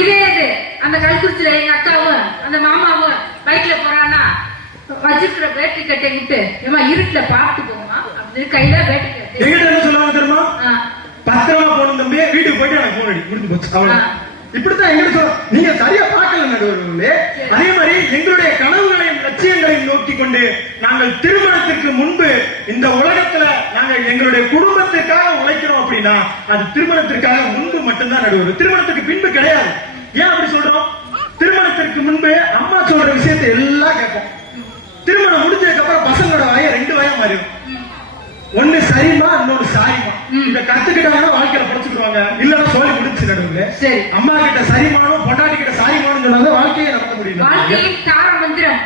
இதே இது அந்த கல்குறிச்சியில எங்க அக்காவும் அந்த மாமாவும் பைக்ல போறான்னா வச்சிருக்கிற பேட்டரி கட்டை விட்டு ஏமா இருட்டுல பாட்டு போகுமா அப்படின்னு கையில பேட்டரி கட்டு எங்கிட்ட என்ன சொல்லுவாங்க தெரியுமா, பத்திரமா போன தம்பி வீட்டுக்கு போயிட்டு எனக்கு போன் அடி முடிஞ்சு போச்சு. இப்படித்தான் எங்களுக்கு நீங்க சரியா பார்க்கல நடுவர்களே. அதே மாதிரி எங்களுடைய கனவுகளையும் லட்சியங்களையும் நோக்கி கொண்டு நாங்கள் திருமணத்திற்கு முன்பு இந்த உலகத்துல நாங்கள் எங்களுடைய குடும்பத்திற்காக உழைக்கிறோம் அப்படின்னா அது திருமணத்திற்காக முன்பு மட்டும்தான் நடுவர், திருமணத்துக்கு பின்பு கிடையாது. ஏன் அப்படி சொல்றோம்? திருமணத்திற்கு முன்பு அம்மா சொல்ற விஷயத்தை எல்லாம் கேட்போம். திருமணம் முடிஞ்சதுக்கு அப்புறம் பசங்களோட வாய 2 வாயா மாறிடும். ஒண்ணு சரிமா, இன்னொன்னு சாரிமா. இத கத்துக்கிட்டாங்கன்னா வாழ்க்கையில படிச்சுக்குவாங்க, இல்லன்னா சோழி முடிச்சு நடுவுல. சரி, அம்மா கிட்ட சரிமானும் பொண்டாட்டி கிட்ட சாரிமானும் சொன்னாங்க வாழ்க்கையை நடத்த முடியும். வாழ்க்கையின் தார மந்திரம்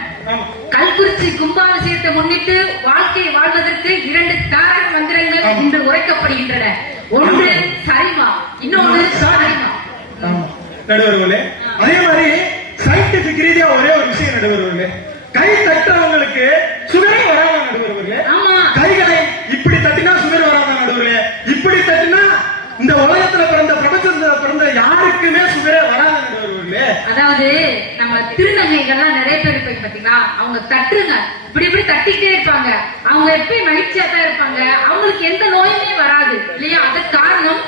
கல்குறிச்சி கும்பாபிஷேகத்தை முன்னிட்டு வாழ்க்கையை வாழ்வதற்கு 2 தாரக மந்திரங்கள் இன்று உரைக்கப்படுகின்றன. ஒன்று சரிமா, இன்னொன்று சாரிமா. நடுவர்களே. அதே மாதிரி சயின்டிபிக் ரீதியா ஒரே ஒரு விஷயம் நடுவர்களே, கை தட்டுறவங்களுக்கு சுகரே வராத நடுவர்களே. கைகளை இப்படி தட்டினா சுகர் வராத நடுவர்களே, இப்படி தட்டினா இந்த உலகத்துல பிறந்த பிரபஞ்சத்துல பிறந்த யாருக்குமே சுகரே வராத நடுவர்களே. அதாவது நம்ம திருநங்கைகள்லாம் நிறைய பேர் இருப்பாங்க பாத்தீங்களா, அவங்க தட்டுங்க இப்படி இப்படி தட்டிக்கிட்டே இருப்பாங்க, அவங்க எப்பயும் மகிழ்ச்சியா தான் இருப்பாங்க, அவங்களுக்கு எந்த நோயுமே வராது இல்லையா. அதுக்கு காரணம்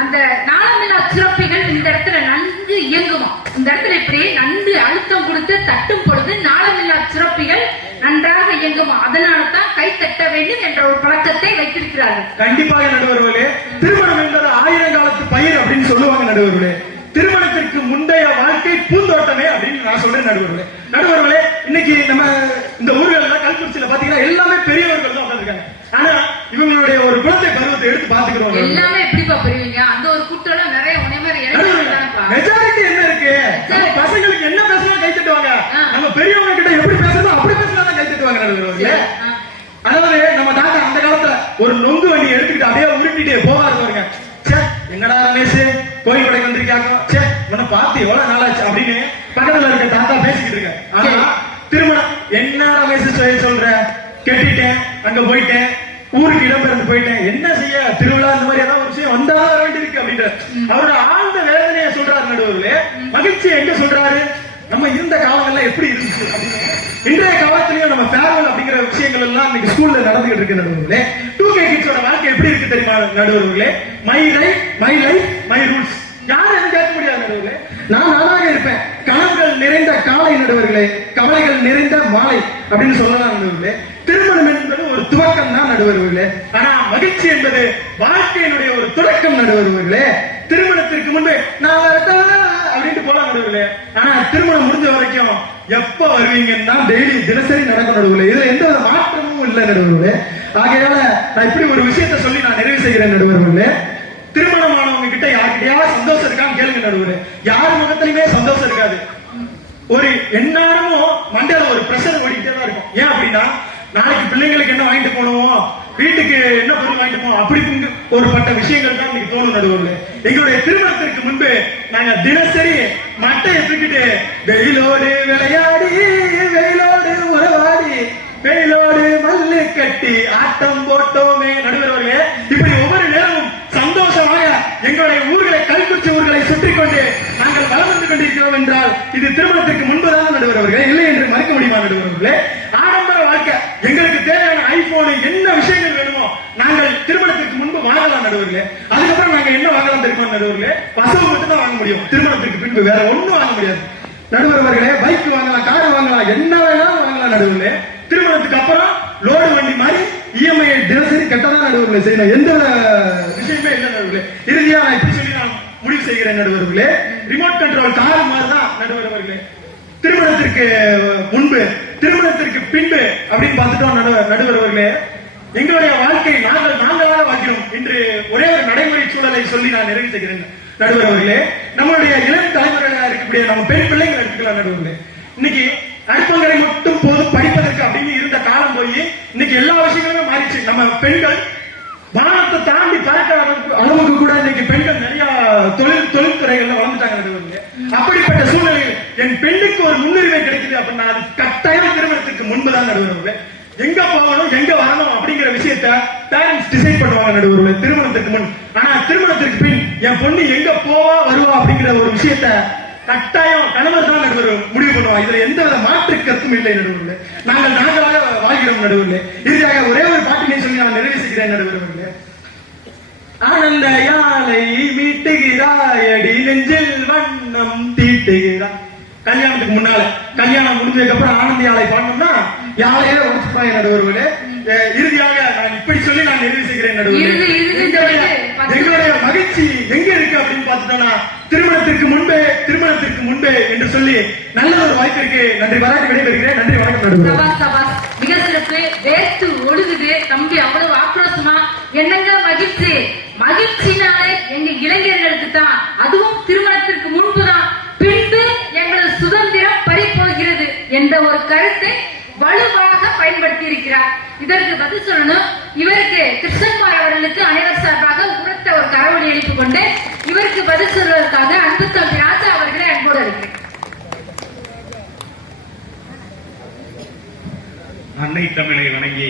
அந்த நாளமில்லா சுரப்பிகள் இந்த இடத்துல நன்கு இயங்குமா. இந்த இடத்துல இப்படி நன்கு அழுத்தம் கொடுத்து தட்டும் பொழுது நாளமில்லா சுரப்பிகள் நன்றாக இயங்குமா. அதனாலதான் கை தட்ட வேண்டும் என்ற ஒரு பழக்கத்தை வைத்திருக்கிறார்கள். கண்டிப்பாக நடுவர்களே, திருமணம் என்பது 1000 காலத்து பயிர் அப்படின்னு சொல்லுவாங்க நடுவர்களே. திருமணத்திற்கு முந்தைய வாழ்க்கை பூந்தோட்டமே அப்படின்னு நான் சொல்றேன் நடுவர்களே. நடுவர்களே, இன்னைக்கு நம்ம இந்த ஊர்கள்ல கல்குறிச்சியில பாத்தீங்கன்னா எல்லாமே பெரியவர்கள் தான் உட்காந்துருக்காங்க. ஆனா இவங்களுடைய ஒரு குழந்தை பருவத்தை எடுத்து பாத்துக்கிறோம். எல்லாமே எப்படிப்பா பெரியவங்க, அந்த ஒரு கூட்டம் நிறைய உடனே மெஜாரிட்டி என்ன இருக்கு, நம்ம பசங்களுக்கு என்ன பேசணும் கை தட்டுவாங்க, நம்ம பெரியவங்க கிட்ட எப்படி பேசணும் அப்படி பேசினா கை தட்டுவாங்க நடுவர்களே. அதாவது நம்ம தாத்தா அந்த காலத்துல ஒரு நொங்கு வண்டி எடுத்துக்கிட்டு அப்படியே உருட்டிட்டே போவாரு பாருங்க. என்னடா ரமேஷ் கோயில் கடைக்கு வந்திருக்காங்க, சே உன்னை பார்த்து எவ்வளவு நாளாச்சு அப்படின்னு பக்கத்துல இருக்க தாத்தா பேசிக்கிட்டு இருக்க. ஆனா திருமணம் என்ன ரமேஷ் சொல்ற, கெட்டிட்டேன் அங்க போயிட்டேன் ஊருக்கு இடம்பெயர்ந்து போயிட்டேன், என்ன செய்ய திருவிழா இந்த மாதிரி ஏதாவது ஒரு விஷயம் வந்தா வர வேண்டியிருக்கு அப்படின்ற அவரோட ஆழ்ந்த வேதனையை சொல்றாரு நடுவர்களே. மகிழ்ச்சி எங்க சொல்றாரு, நம்ம இருந்த காலங்கள்லாம் எப்படி இருந்துச்சு அப்படின்னு. இன்றைய காலத்திலயும் நம்ம ஃபேர்வெல் அப்படிங்கிற விஷயங்கள் எல்லாம் இன்னைக்கு ஸ்கூல்ல நடந்துகிட்டு இருக்கு நடுவர்களே. 2K கிட்ஸோட வாழ்க்கை எப்படி இருக்கு தெரியுமா நடுவர்களே, my right my life my rules. யாரும் எதுவும் கேட்க முடியாது நடுவர்களே. நான் நானாக இருப்பேன், கனவுகள் நிறைந்த காலை நடுவர்களே, கவலைகள் நிறைந்த மாலை அப்படின்னு சொல்லலாம் நடுவர்களே. திருமணம் என்பது ஒரு துவக்கம் தான் நடுவர்களே. ஆனா மகிழ்ச்சி என்பது வாழ்க்கையினுடைய ஒரு தொடக்கம் நடுவர்களே. திருமணத்திற்கு முன்பு நான் அப்படின்ட்டு போலாம் நடுவர்களே. ஆனா திருமணம் முடிஞ்ச வரைக்கும் எப்ப வருவீங்கன்னா டெய்லி தினசரி நடக்கும் நடுவர்களே. இதுல எந்த ஒரு மாற்றமும் இல்லை நடுவர்களே. ஆகையால நான் இப்படி ஒரு விஷயத்த சொல்லி நான் நிறைவு செய்கிறேன் நடுவர்களே. திருமணமானவங்க கிட்ட யாருக்கிட்டையாவது சந்தோஷம் இருக்கான்னு கேளுங்க நடுவர்களே. யார் முகத்திலுமே சந்தோஷம் இருக்காது. ஒரு எந்நேரமும் மண்டையில ஒரு பிரஷர் ஓடிக்கிட்டே தான் இருக்கும். ஏன் அப்படின்னா நாளைக்கு பிள்ளைங்களுக்கு என்ன வாங்கிட்டு போனோம், வீட்டுக்கு என்ன பொருள் வாங்கிட்டு போனோம், அப்படி ஒரு பட்ட விஷயங்கள் தான் இன்னைக்கு தோணும் நடுவர்களே. எங்களுடைய திருமணத்திற்கு முன்பு நாங்க தினசரி மட்டையை தூக்கிட்டு வெயிலோடு விளையாடி வெயிலோடு உறவாடி வெயிலோடு மல்லு கட்டி ஆட்டம் போட்டோமே நடுவர்களே. இப்படி ஒவ்வொரு நேரமும் சந்தோஷமாக எங்களுடைய ஊர்களை கல்குச்சி ஊர்களை சுற்றி கொண்டு நாங்கள் வளம் வந்து கொண்டிருக்கிறோம் என்றால் இது திருமணத்திற்கு முன்புதான் நடுவர்களே, இல்லை என்று மறுக்க முடியுமா நடுவர்களே. ஆடம்பர வாழ்க்கை, எங்களுக்கு தேவையான ஐபோன் என்ன விஷயங்கள் வேணுமோ நாங்கள் திருமணத்திற்கு முன்பு வாங்கலாம் நடுவர்களே. அதுக்கப்புறம் நாங்க என்ன வாங்கலாம் தெரியுமா நடுவர்களே, பசங்க மட்டும் தான் வாங்க முடியும். திருமணத்திற்கு பின்பு வேற ஒண்ணும் வாங்க முடியாது நடுவர்களே. பைக் வாங்கலாம், கார் வாங்கலாம், என்ன வேணாலும் வாங்கலாம் நடுவர்களே. திருமணத்துக்கு அப்புறம் லோடு வண்டி மாதிரி இஎம்ஐ தினசரி கட்டதான் நடுவர்களே செய்யணும். எந்த விஷயமே இல்லை நடுவர்களே. இறுதியா நான் இப்படி சொல்லி நான் முடிவு செய்கிறேன் நடுவர்களே. ரிமோட் கண்ட்ரோல் கார் மாதிரி தான் நடுவர்களே. திருமணத்திற்கு முன்பு திருமணத்திற்கு பின்பு அப்படின்னு பார்த்துட்டோம் நடுவர்களே. எங்களுடைய வாழ்க்கை நாங்களாக வாழ்க்கிறோம் என்று ஒரே ஒரு நடைமுறை சூழலை சொல்லி நான் நிறைவு செய்கிறேன் நடுவர்களே. நம்மளுடைய இளம் தலைமுறையாக இருக்கக்கூடிய நம்ம பெண் பிள்ளைகள் எடுத்துக்கலாம் நடுவர்களே. இன்னைக்கு அடுப்பங்கரை மட்டும் போதும் படிப்பதற்கு அப்படின்னு இருந்த காலம் போய் இன்னைக்கு எல்லா விஷயங்களுமே மாறிச்சு. நம்ம பெண்கள் வானத்தை தாண்டி பறக்க அளவுக்கு கூட இன்னைக்கு பெண்கள் நிறைய தொழில்துறைகள்ல வளர்ந்துட்டாங்க நடுவர்களே. அப்படிப்பட்ட சூழ்நிலையில் என் பெண்ணுக்கு ஒரு முன்னுரிமை கிடைக்குது அப்படின்னா அது கட்டாயம் திருமணத்துக்கு முன்புதான் நடுவர்களே. எங்க போகணும் எங்க வரணும் அப்படிங்கிற விஷயத்த பேரண்ட்ஸ் டிசைட் பண்ணுவாங்க நடுவர்களே திருமணத்துக்கு முன். ஆனா திருமணத்திற்கு பின் என் பொண்ணு எங்க போவா வருவா அப்படிங்கிற ஒரு விஷயத்த கட்டாயம் கணவர் தான் நடுவர் முடிவு பண்ணுவாங்க. இதுல எந்த வித மாற்று கருத்தும் இல்லை நடுவர்களே. நாங்களாக வாழ்கிறோம் நடுவர்களே. இறுதியாக ஒரே ஒரு பாட்டினை சொல்லி நான் நிறைவு செய்கிறேன் நடுவர்களே. ஆனந்த யாழை மீட்டுகிறாயடி நெஞ்சில் வண்ணம் தீட்டுகிறாய். கல்யாணத்துக்கு முன்னால கல்யாணம் முடிஞ்சதுக்கு அப்புறம் ஆனந்த யாழை பாடணும்னா யாழையே உடச்சுப்பாங்க நடுவர்களே. இறுதியாக நான் இப்படி சொல்லி நான் நிறைவு செய்கிறேன் நடுவர்களே. எங்களுடைய மகிழ்ச்சி எங்க இருக்கு அப்படின்னு பார்த்துட்டோம்னா திருமணத்திற்கு முன்பே என்று சொல்லி நல்ல ஒரு வாய்ப்பிற்கு நன்றி பாராட்டி விடைபெறுகிறேன். நன்றி, வணக்கம் நடுவர்களே. மிக சிறப்பு. வேர்த்து ஒழுகுது தம்பி, அவ்வளவு ஆக்ரோஷமா. என்னங்க மகிழ்ச்சி, மகிழ்ச்சினாலே எங்க இளைஞர்களுக்கு தான், அதுவும் திருமணத்திற்கு முன்புதான். பின்பு எங்களது சுதந்திரம் பறிபோகிறது என்ற ஒரு கருத்தை வலுவாக பயன்படுத்தி இருக்கிறார். இதற்கு பதில் சொல்லணும். இவருக்கு கிருஷ்ணன்குமார் அவர்களுக்கு அனைவர் சார்பாக உரத்த ஒரு கரவொலி எழுப்பிக் கொண்டு இவருக்கு பதில் சொல்வதற்காக அன்பு தம்பி ராஜா அவர்கள் அன்னை தமிழை வணங்கி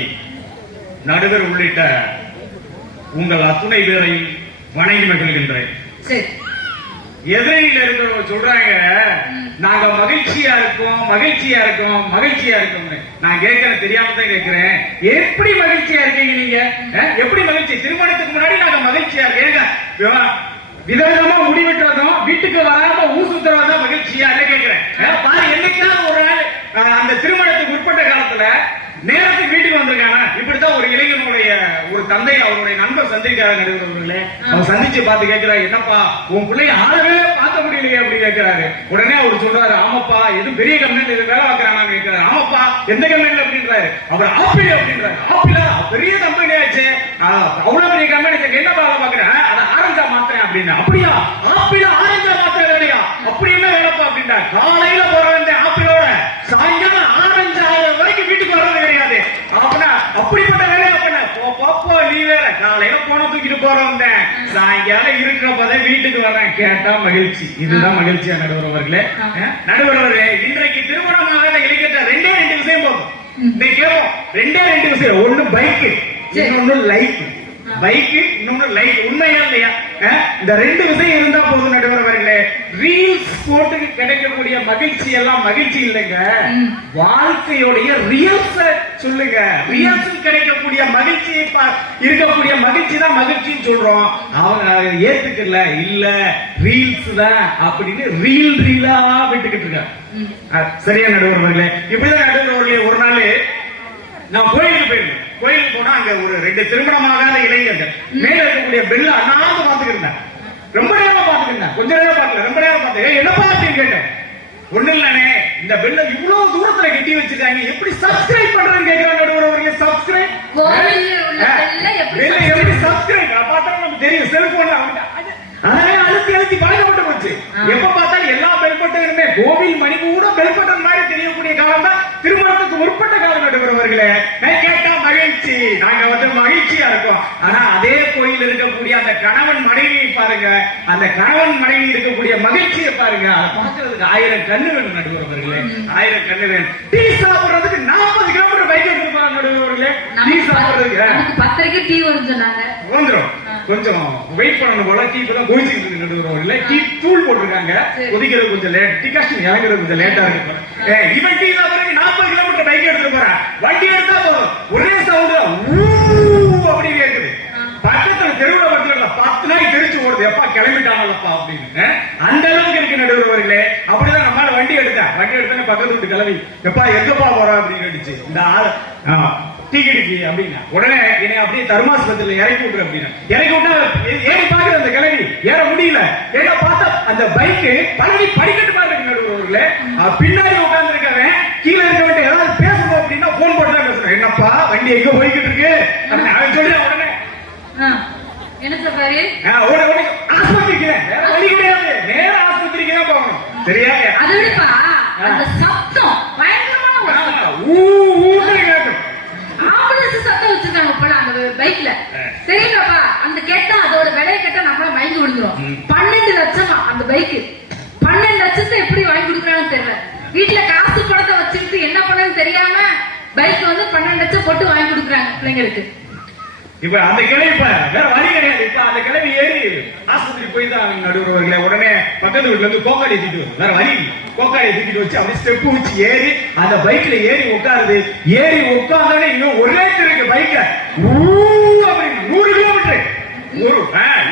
நடுவர் உள்ளிட்ட உங்கள் அத்துணை பேரையும் வணங்கி மகிழ்கின்றேன். எதிரில இருக்கிறவங்க சொல்றாங்க நாங்க மகிழ்ச்சியா இருக்கோம் மகிழ்ச்சியா இருக்கோம் மகிழ்ச்சியா இருக்கோம்னு. நான் கேட்கறேன், தெரியாம தான் கேட்கிறேன். எப்படி மகிழ்ச்சியா இருக்கீங்க நீங்க? எப்படி மகிழ்ச்சி? திருமணத்துக்கு முன்னாடி நாங்க மகிழ்ச்சியா இருக்கேன், விதவிதமா முடிவெட்டுறதும் வீட்டுக்கு வராம ஊசுத்துறதும் மகிழ்ச்சியா இல்ல கேட்கிறேன். பாரு, என்னைக்காவது ஒரு நாள் அந்த திருமணத்துக்கு உட்பட்ட காலத்துல நேரத்துக்கு வீட்டுக்கு வந்திருக்காங்க. இப்படித்தான் ஒரு இளைஞனுடைய ஒரு தந்தை அவருடைய நண்பர் சந்திக்கிறாரு. நடுவர்களே, அவர் சந்திச்சு பார்த்து கேட்கிறாரு, என்னப்பா உன் பிள்ளைய ஆளவே பார்க்க முடியலையே அப்படி கேட்கிறாரு. உடனே அவர் சொல்றாரு, ஆமாப்பா எதுவும் பெரிய கம்பெனில வேலை பார்க்கறாங்க கேட்கிறாரு. ஆமாப்பா எந்த கம்பெனில அப்படின்றாரு. அவர் ஆப்பிள் அப்படின்றாரு. ஆப்பிளா? பெரிய கம்பெனி ஆச்சு, அவ்வளவு பெரிய கம்பெனி, என்ன வேலை பார்க்கறேன், அதை ஆரஞ்சா மாத்திரேன் அப்படின்னு. அப்படியா? ஆப்பிள் ஆரஞ்சா மாத்திர வேலையா? அப்படி என்ன வேலைப்பா அப்படின்றாரு. காலையில போற வந்த ஆப்பிளோட சாயங்காலம் ஆரஞ்சு ஆயிரம் வரைக்கும் வீட்டுக்கு வர்றது கிடையாது. அப்படிப்பட்ட வேலையா பண்ண போப்போ, நீ வேற காலையில போன தூக்கிட்டு போறவங்க சாயங்காலம் இருக்கிறப்பதான் வீட்டுக்கு வர்றேன். கேட்டா மகிழ்ச்சி. இதுதான் மகிழ்ச்சியா நடுவர் அவர்களே. நடுவர் அவர்களே, இன்றைக்கு திருமணமாக இளைஞர் ரெண்டே விஷயம் போதும். இன்னைக்கு கேட்போம், ரெண்டே விஷயம். ஒண்ணு பைக்கு, இன்னொன்னு லைஃப். பைக்கு, இன்னொன்னு லைஃப். உண்மையா இல்லையா? இந்த ரெண்டு விஷயம் இருந்தா போதும் நடுவர் அவர்களே. ரீல்ஸ் போட்டு கிடைக்கக்கூடிய மகிழ்ச்சி எல்லாம் மகிழ்ச்சி இல்லைங்க, வாழ்க்கையோடைய ரியல்ஸ் சொல்லுங்க. ரியல்ஸ் கிடைக்கக்கூடிய மகிழ்ச்சி இருக்கக்கூடிய மகிழ்ச்சி தான் மகிழ்ச்சின்னு சொல்றோம். அவங்க ஏத்துக்கல, இல்ல ரீல்ஸ் தான் அப்படின்னு ரீலா விட்டுக்கிட்டு இருக்காங்க. சரியா நடுவர் அவர்களே? இப்படிதான் நடுவர் அவர்களே, ஒரு நாள் நான் கோயிலுக்கு போயிருந்தேன். கோயிலுக்கு போனா அங்க ஒரு 2 திருமணமாகாத இளைஞர்கள் மேல இருக்கக்கூடிய பெல்ல அண்ணாந்து பாத்துக்கிட்டேன். ரொம்ப நேரமா பாத்துக்கிட்டேன், கொஞ்ச நேரம் பாக்கல, ரொம்ப நேரம் பார்த்தேன். என்னப்பா அப்படின்னு கேட்டேன். ஒண்ணு இல்லனே, இந்த பெல்ல இவ்வளவு தூரத்துல கட்டி வச்சிருக்காங்க, எப்படி சப்ஸ்கிரைப் பண்றேன்னு கேக்குறாங்க நடுவர் அவர்களே. சப்ஸ்கிரைப் எப்படி சப்ஸ்கிரைப் பார்த்தா நமக்கு தெரியும், செல்போன்ல அதனால அழுத்தி பழக்கப்பட்டு போச்சு. எப்ப பார்த்தாலும் எல்லா பெல்பட்டனுமே கோவில் மணி கூட பெல்பட்டன் மாதிரி தெரியக்கூடிய காலம் தான் திருமணத்துக்கு முற்பட்ட காலம் நடுவர்களே. கேட்டா மகிழ்ச்சி, நாங்க மகிழ்ச்சியா இருக்கோம். ஆனா அதே கோயில் இருக்கக்கூடிய அந்த கணவன் மனைவியை பாருங்க, அந்த கணவன் மனைவி இருக்கக்கூடிய மகிழ்ச்சியை பாருங்க. அதை பார்க்கறதுக்கு 1000 கண்ணு வேணும் நடுவர்களே, 1000 கண்ணு வேணும். டீ சாப்பிடுறதுக்கு 40 கிலோமீட்டர் பைக் எடுத்துருப்பாங்க நடுவர்களே. டீ சாப்பிடுறதுக்கு 10:30 டீ வரும் சொன்னாங்க. வந்துடும், கொஞ்சம் வெயிட் பண்ணணும் போல. டீ இப்பதான் கோயிச்சுட்டு இருக்கு நடுவர்களே. டீ தூள் போட்டிருக்காங்க, கொதிக்கிறது கொஞ்சம் லேட், டிகாஷன் இறங்குறது கொஞ்சம் லேட்டா இருக்கு. இவன் டீ சாப்பிடுறதுக்கு 40 கிலோமீட்டர் பைக் எடுத்துட்டு போறான். வண்டி எடுத்தா போதும், ஒரே சவுண்ட் அப்படி கேக்குது. பக்கத்துல தெருவுல பக்கத்துல 10 நாள் தெரிச்சு ஓடுது, எப்பா கிளம்பிட்டாங்களப்பா அப்படின்னு. அந்த அளவுக்கு இருக்கு நடுவர்களே. அப்படிதான் நம்மளால வண்டி எடுத்தேன். வண்டி எடுத்தேன்னு பக்கத்து விட்டு கிளம்பி, எப்பா எங்கப்பா போறா அப்படின்னு கேட்டுச்சு. இந்த ஆள் டீ கிடைக்கு அப்படின்னா உடனே என்னை அப்படியே தர்மாஸ்பத்திரியில இறக்கி விட்டுரு அப்படின்னா. இறக்கி விட்டா ஏறி பாக்குற அந்த கிளம்பி ஏற முடியல. ஏன்னா பார்த்தா அந்த பைக்கு பழனி படிக்கட்டு மாதிரி இருக்கு நடுவர்களே. பின்னாடி உட்கார்ந்து இருக்கவன் கீழே இருக்கவன் ஏதாவது பேசணும் அப்படின்னா போன் போட்டு தான் பேசுறேன். என்னப்பா வண்டி எங்க போய்கிட்டு இருக்கு அப்படின்னு சொல்லி உடனே என்ன சொல்றாரு, ஆஸ்பத்திரிக்கு வேற வழி கிடையாது, நேர ஆஸ்பத்திரிக்கு தான் போகணும். சரியா? அது விடுப்பா, அந்த சத்தம் பயங்கரமான ஆம்புலன்ஸ் சத்தம் வச்சிருக்காங்க போல அந்த பைக்ல. தெரியுங்கப்பா, அந்த கேட்டா அதோட விலையை கேட்டா நம்மள மயங்கி விழுந்துரும். 12 லட்சமா அந்த பைக்கு. 12 லட்சத்தை எப்படி வாங்கி கொடுக்குறான்னு தெரியல. வீட்டுல காசு பணத்தை வச்சுக்கிட்டு என்ன பண்ணன்னு தெரியாம பைக் 12 லட்சம் போட்டு வாங்கி கொடுக்குறாங்க பிள்ளைங்களுக்கு. இப்ப அந்த கிளவி வேற வழி கிடையாது. இப்ப அந்த கிளவி ஏறி ஆஸ்பத்திரி போய் தான் நடுவர்களே. உடனே பக்கத்து வீட்டுல இருந்து கோக்காடி தூக்கிட்டு வேற வழி கோக்காடியை தூக்கிட்டு வச்சு அப்படி ஸ்டெப் வச்சு ஏறி அந்த பைக்ல ஏறி உட்காருது. ஏறி உட்கார்ந்தோடனே இன்னும் ஒரே திருக்கு பைக்ல அப்படி 100 கிலோமீட்டர்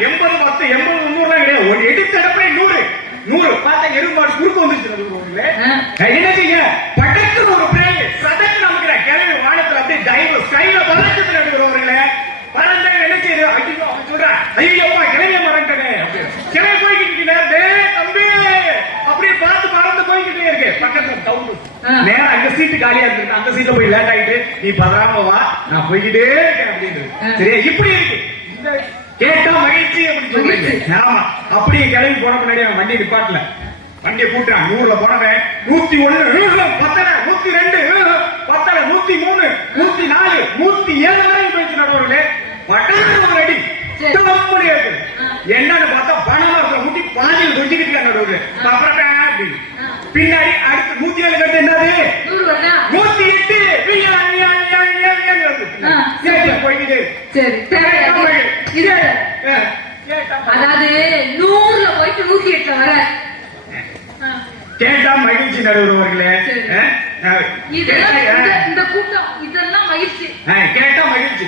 80 10 80 100 கிடையாது. ஒரு எடுத்தடப்பே 100 பார்த்தா எருமாடு குறுக்க வந்துச்சு நடுவர்களே. என்ன செய்ய பட்டத்து ஒரு பிரேக் சதக்கு நமக்கு கிளவி வானத்துல அப்படியே டைவர் ஸ்கைல பறக்குது நடுவர்களே. பறந்த என்ன செய்யுது, ஐயோ அவன் சொல்றான், ஐயோப்பா கிளவிய மறந்துட்டே கிளவி போய்கிட்டு தம்பி அப்படியே பார்த்து மறந்து போய்கிட்டே இருக்கு. பக்கத்துல தவுண்டு நேரம் அங்க சீட்டு காலியா இருக்கு. அந்த சீட்ல போய் லேட் ஆயிட்டு நீ பதறாம வா, நான் போய்கிட்டே இருக்கேன் அப்படின்னு. சரியா? இப்படி இருக்கு. இந்த கேட்டா மகிழ்ச்சி அப்படின்னு சொல்றீங்க. ஆமா, அப்படியே கிளம்பி போன பின்னாடி அவன் வண்டி நிப்பாட்டல, வண்டியை கூட்டுறான். 100ல போனவன் 101 பத்தல 102 பத்தல 103 104 107 வரைக்கும் போயிடுச்சு நடுவர்களே. பட்டாசு அடி என்னன்னு பார்த்தா பணமா முட்டி பாதியில் கொஞ்சிக்கிட்டு நடுவர்களே. பின்னாடி அடுத்து 107 கட்டு என்னது 108 சரி அதாவது 100ல போயிட்டு 108ல வர கேட்டா மகிழ்ச்சி நடுவர்களே. இந்த கூட்டம் இதெல்லாம் மகிழ்ச்சி. கேட்டா மகிழ்ச்சி.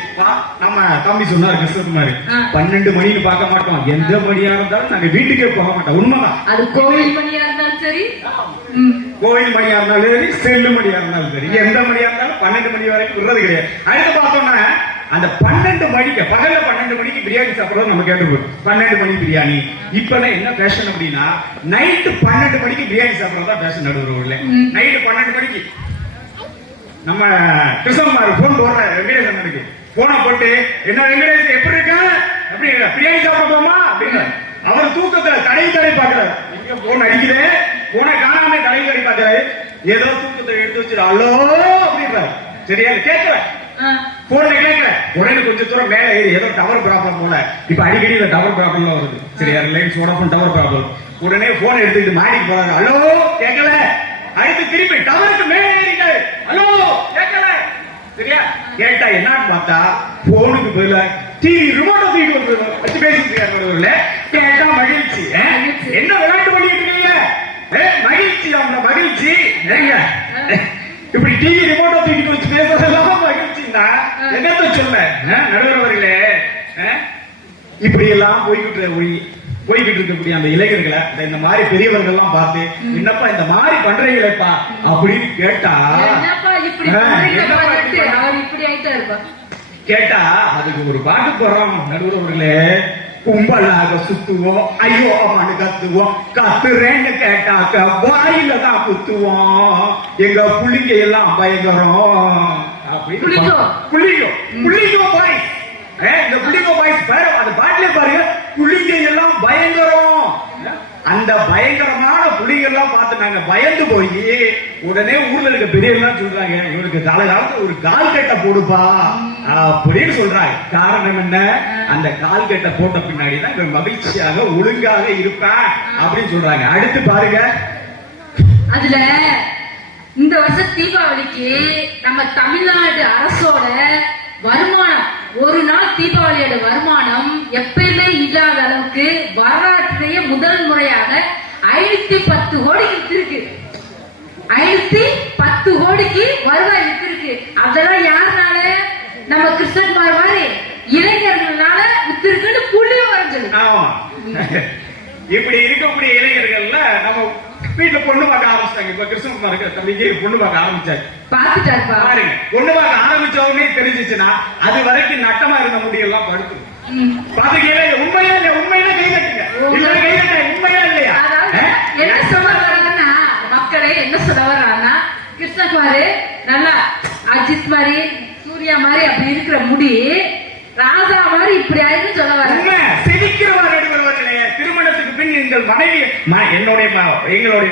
நம்ம தம்பி சொன்னார் கிருஷ்ணகுமார், 12 மணின்னு பார்க்க மாட்டோம், எந்த மணியா இருந்தாலும் நாங்க வீட்டுக்கே போக மாட்டோம். உண்மைதான். அது கோவில் மணியா இருந்தாலும் சரி, கோவில் மணியா இருந்தாலும் சரி, செல்லு மணியா இருந்தாலும் சரி, எந்த மணியா இருந்தாலும் 12 மணி வரைக்கும் விடுறது கிடையாது. அடுத்து பார்த்தோம்னா அந்த 12 மணிக்கு பகல்ல 12 மணிக்கு பிரியாணி சாப்பிடுறது நம்ம கேட்டுப்போம். 12 மணி பிரியாணி. இப்ப என்ன பேஷன் அப்படின்னா நைட்டு 12 மணிக்கு பிரியாணி சாப்பிடுறதா பேஷன் நடுவுல. நைட்டு 12 மணிக்கு நம்ம கிருஷ்ணகுமார் போன் போடுற வெங்கடேசனுக்கு போனை போட்டு, என்ன வெங்கடேசன் எப்படி இருக்க அப்படி பிரியாணி சாப்பிட போமா அப்படின்னு அவர் தூக்கத்துல தடை பாக்குறாரு. எங்க போன் அடிக்குது, போனை காணாம தடை பாக்குறாரு. ஏதோ தூக்கத்தை எடுத்து வச்சு ஹலோ அப்படின்றாரு. சரியா கேட்கல, போன்ல கேட்கல. உடனே கொஞ்சம் தூரம் மேல ஏறி ஏதோ டவர் ப்ராப்ளம் போல. இப்ப அடிக்கடி இந்த டவர் ப்ராப்ளம் வருது. சரியா ரிலையன்ஸ் வோடாஃபோன் டவர் ப்ராப்ளம். உடனே போன் எடுத்துக்கிட்டு மாடிக்கு போறாரு. ஹலோ கேட்கல. அடுத்து திருப்பி டவருக்கு மேல ஏறிட்டாரு. ஹலோ கேட்கல. சரியா கேட்டா என்னன்னு பார்த்தா போனுக்கு பதிலா டிவி ரிமோட் தூக்கி வச்சு பேசிட்டு இருக்காரு. கேட்டா மகிழ்ச்சி. என்ன விளையாட்டு பண்ணிட்டு இருக்கீங்க? மகிழ்ச்சி. அவங்க மகிழ்ச்சி. இப்படி டிவி ரிமோட்டை தூக்கி வச்சு பேசுறதெல்லாம் மகிழ்ச்சின்னா என்னத்த சொல்ல நடுவர்களே. இப்படி எல்லாம் போய்கிட்டு இருக்கக்கூடிய அந்த இளைஞர்களை இந்த மாதிரி பெரியவர்கள் எல்லாம் பார்த்து என்னப்பா இந்த மாதிரி பண்றீங்களேப்பா அப்படின்னு கேட்டா அதுக்கு ஒரு பாட்டு போறோம் நடுவர்களே. கும்பலாக சுத்துவோம், ஐயோ அம்மானு கத்துவோம், கத்துறேன்னு கேட்டாக்க வாயில தான் குத்துவோம், எங்க புள்ளிங்க எல்லாம் பயங்கரம் அப்படின்னு புள்ளிங்கோ பாய்ஸ். இந்த புள்ளிங்கோ பாய்ஸ் பேர அந்த பாட்டிலே பாருங்க, புள்ளிங்க எல்லாம் பயங்கரம். அந்த பயங்கரமான புள்ளிங்க எல்லாம் பார்த்து நாங்க பயந்து போய் உடனே ஊர்ல இருக்க பெரியவங்க சொல்றாங்க, இவனுக்கு காலகாலத்துல ஒரு கால் கட்ட போடுப்பா அப்படின்னு சொல்றாங்க. காரணம் என்ன? அந்த கால் கட்ட போட்ட பின்னாடிதான் இவன் மகிழ்ச்சியாக ஒழுங்காக இருப்பேன் அப்படின்னு சொல்றாங்க. அடுத்து பாருங்க, அதுல இந்த வருஷம் தீபாவளிக்கு நம்ம தமிழ்நாடு அரசோட வருமானம், ஒரு நாள் தீபாவளியோட வருமானம் எப்பயுமே இல்லாத அளவுக்கு வரலாற்றிலேயே முதல் முறையாக 510 கோடிக்கு வித்திருக்கு. 510 கோடிக்கு வருவாய் வித்திருக்கு. அதெல்லாம் யாருனால? நம்ம கிருஷ்ணகுமார் மாதிரி இளைஞர்களால வித்திருக்குன்னு புள்ளி வரைஞ்சது. இப்படி இருக்கக்கூடிய இளைஞர்கள்ல நம்ம வீட்டுல பொண்ணு பார்க்க ஆரம்பிச்சாங்க. இப்ப கிருஷ்ணகுமாருக்கு தம்பிக்கு பொண்ணு பார்க்க ஆரம்பிச்சாங்க. பாத்துட்டாரு பாருங்க, பொண்ணு பார்க்க ஆரம்பிச்ச உடனே தெரிஞ்சிச்சுன்னா அது வரைக்கும் நட்டமா இருந்த முடியெல்லாம் படுத்து பாத்துக்கீங்க. உண்மையா இல்லையா? உண்மையில கை கட்டுங்க. இல்ல கை கட்ட உண்மையா இல்லையா? என்ன சொல்ல வர்றாங்கன்னா மக்களே என்ன சொல்ல வர்றாங்கன்னா, கிருஷ்ணகுமாரு நல்லா அஜித் மாதிரி சூர்யா மாதிரி அப்படி இருக்கிற முடி ராஜா மாதிரி இப்படி ஆயிருந்து சொல்ல வர. செதுக்கிறவர்களே திருமணத்துக்கு பின் எங்கள் மனைவி எங்களுடைய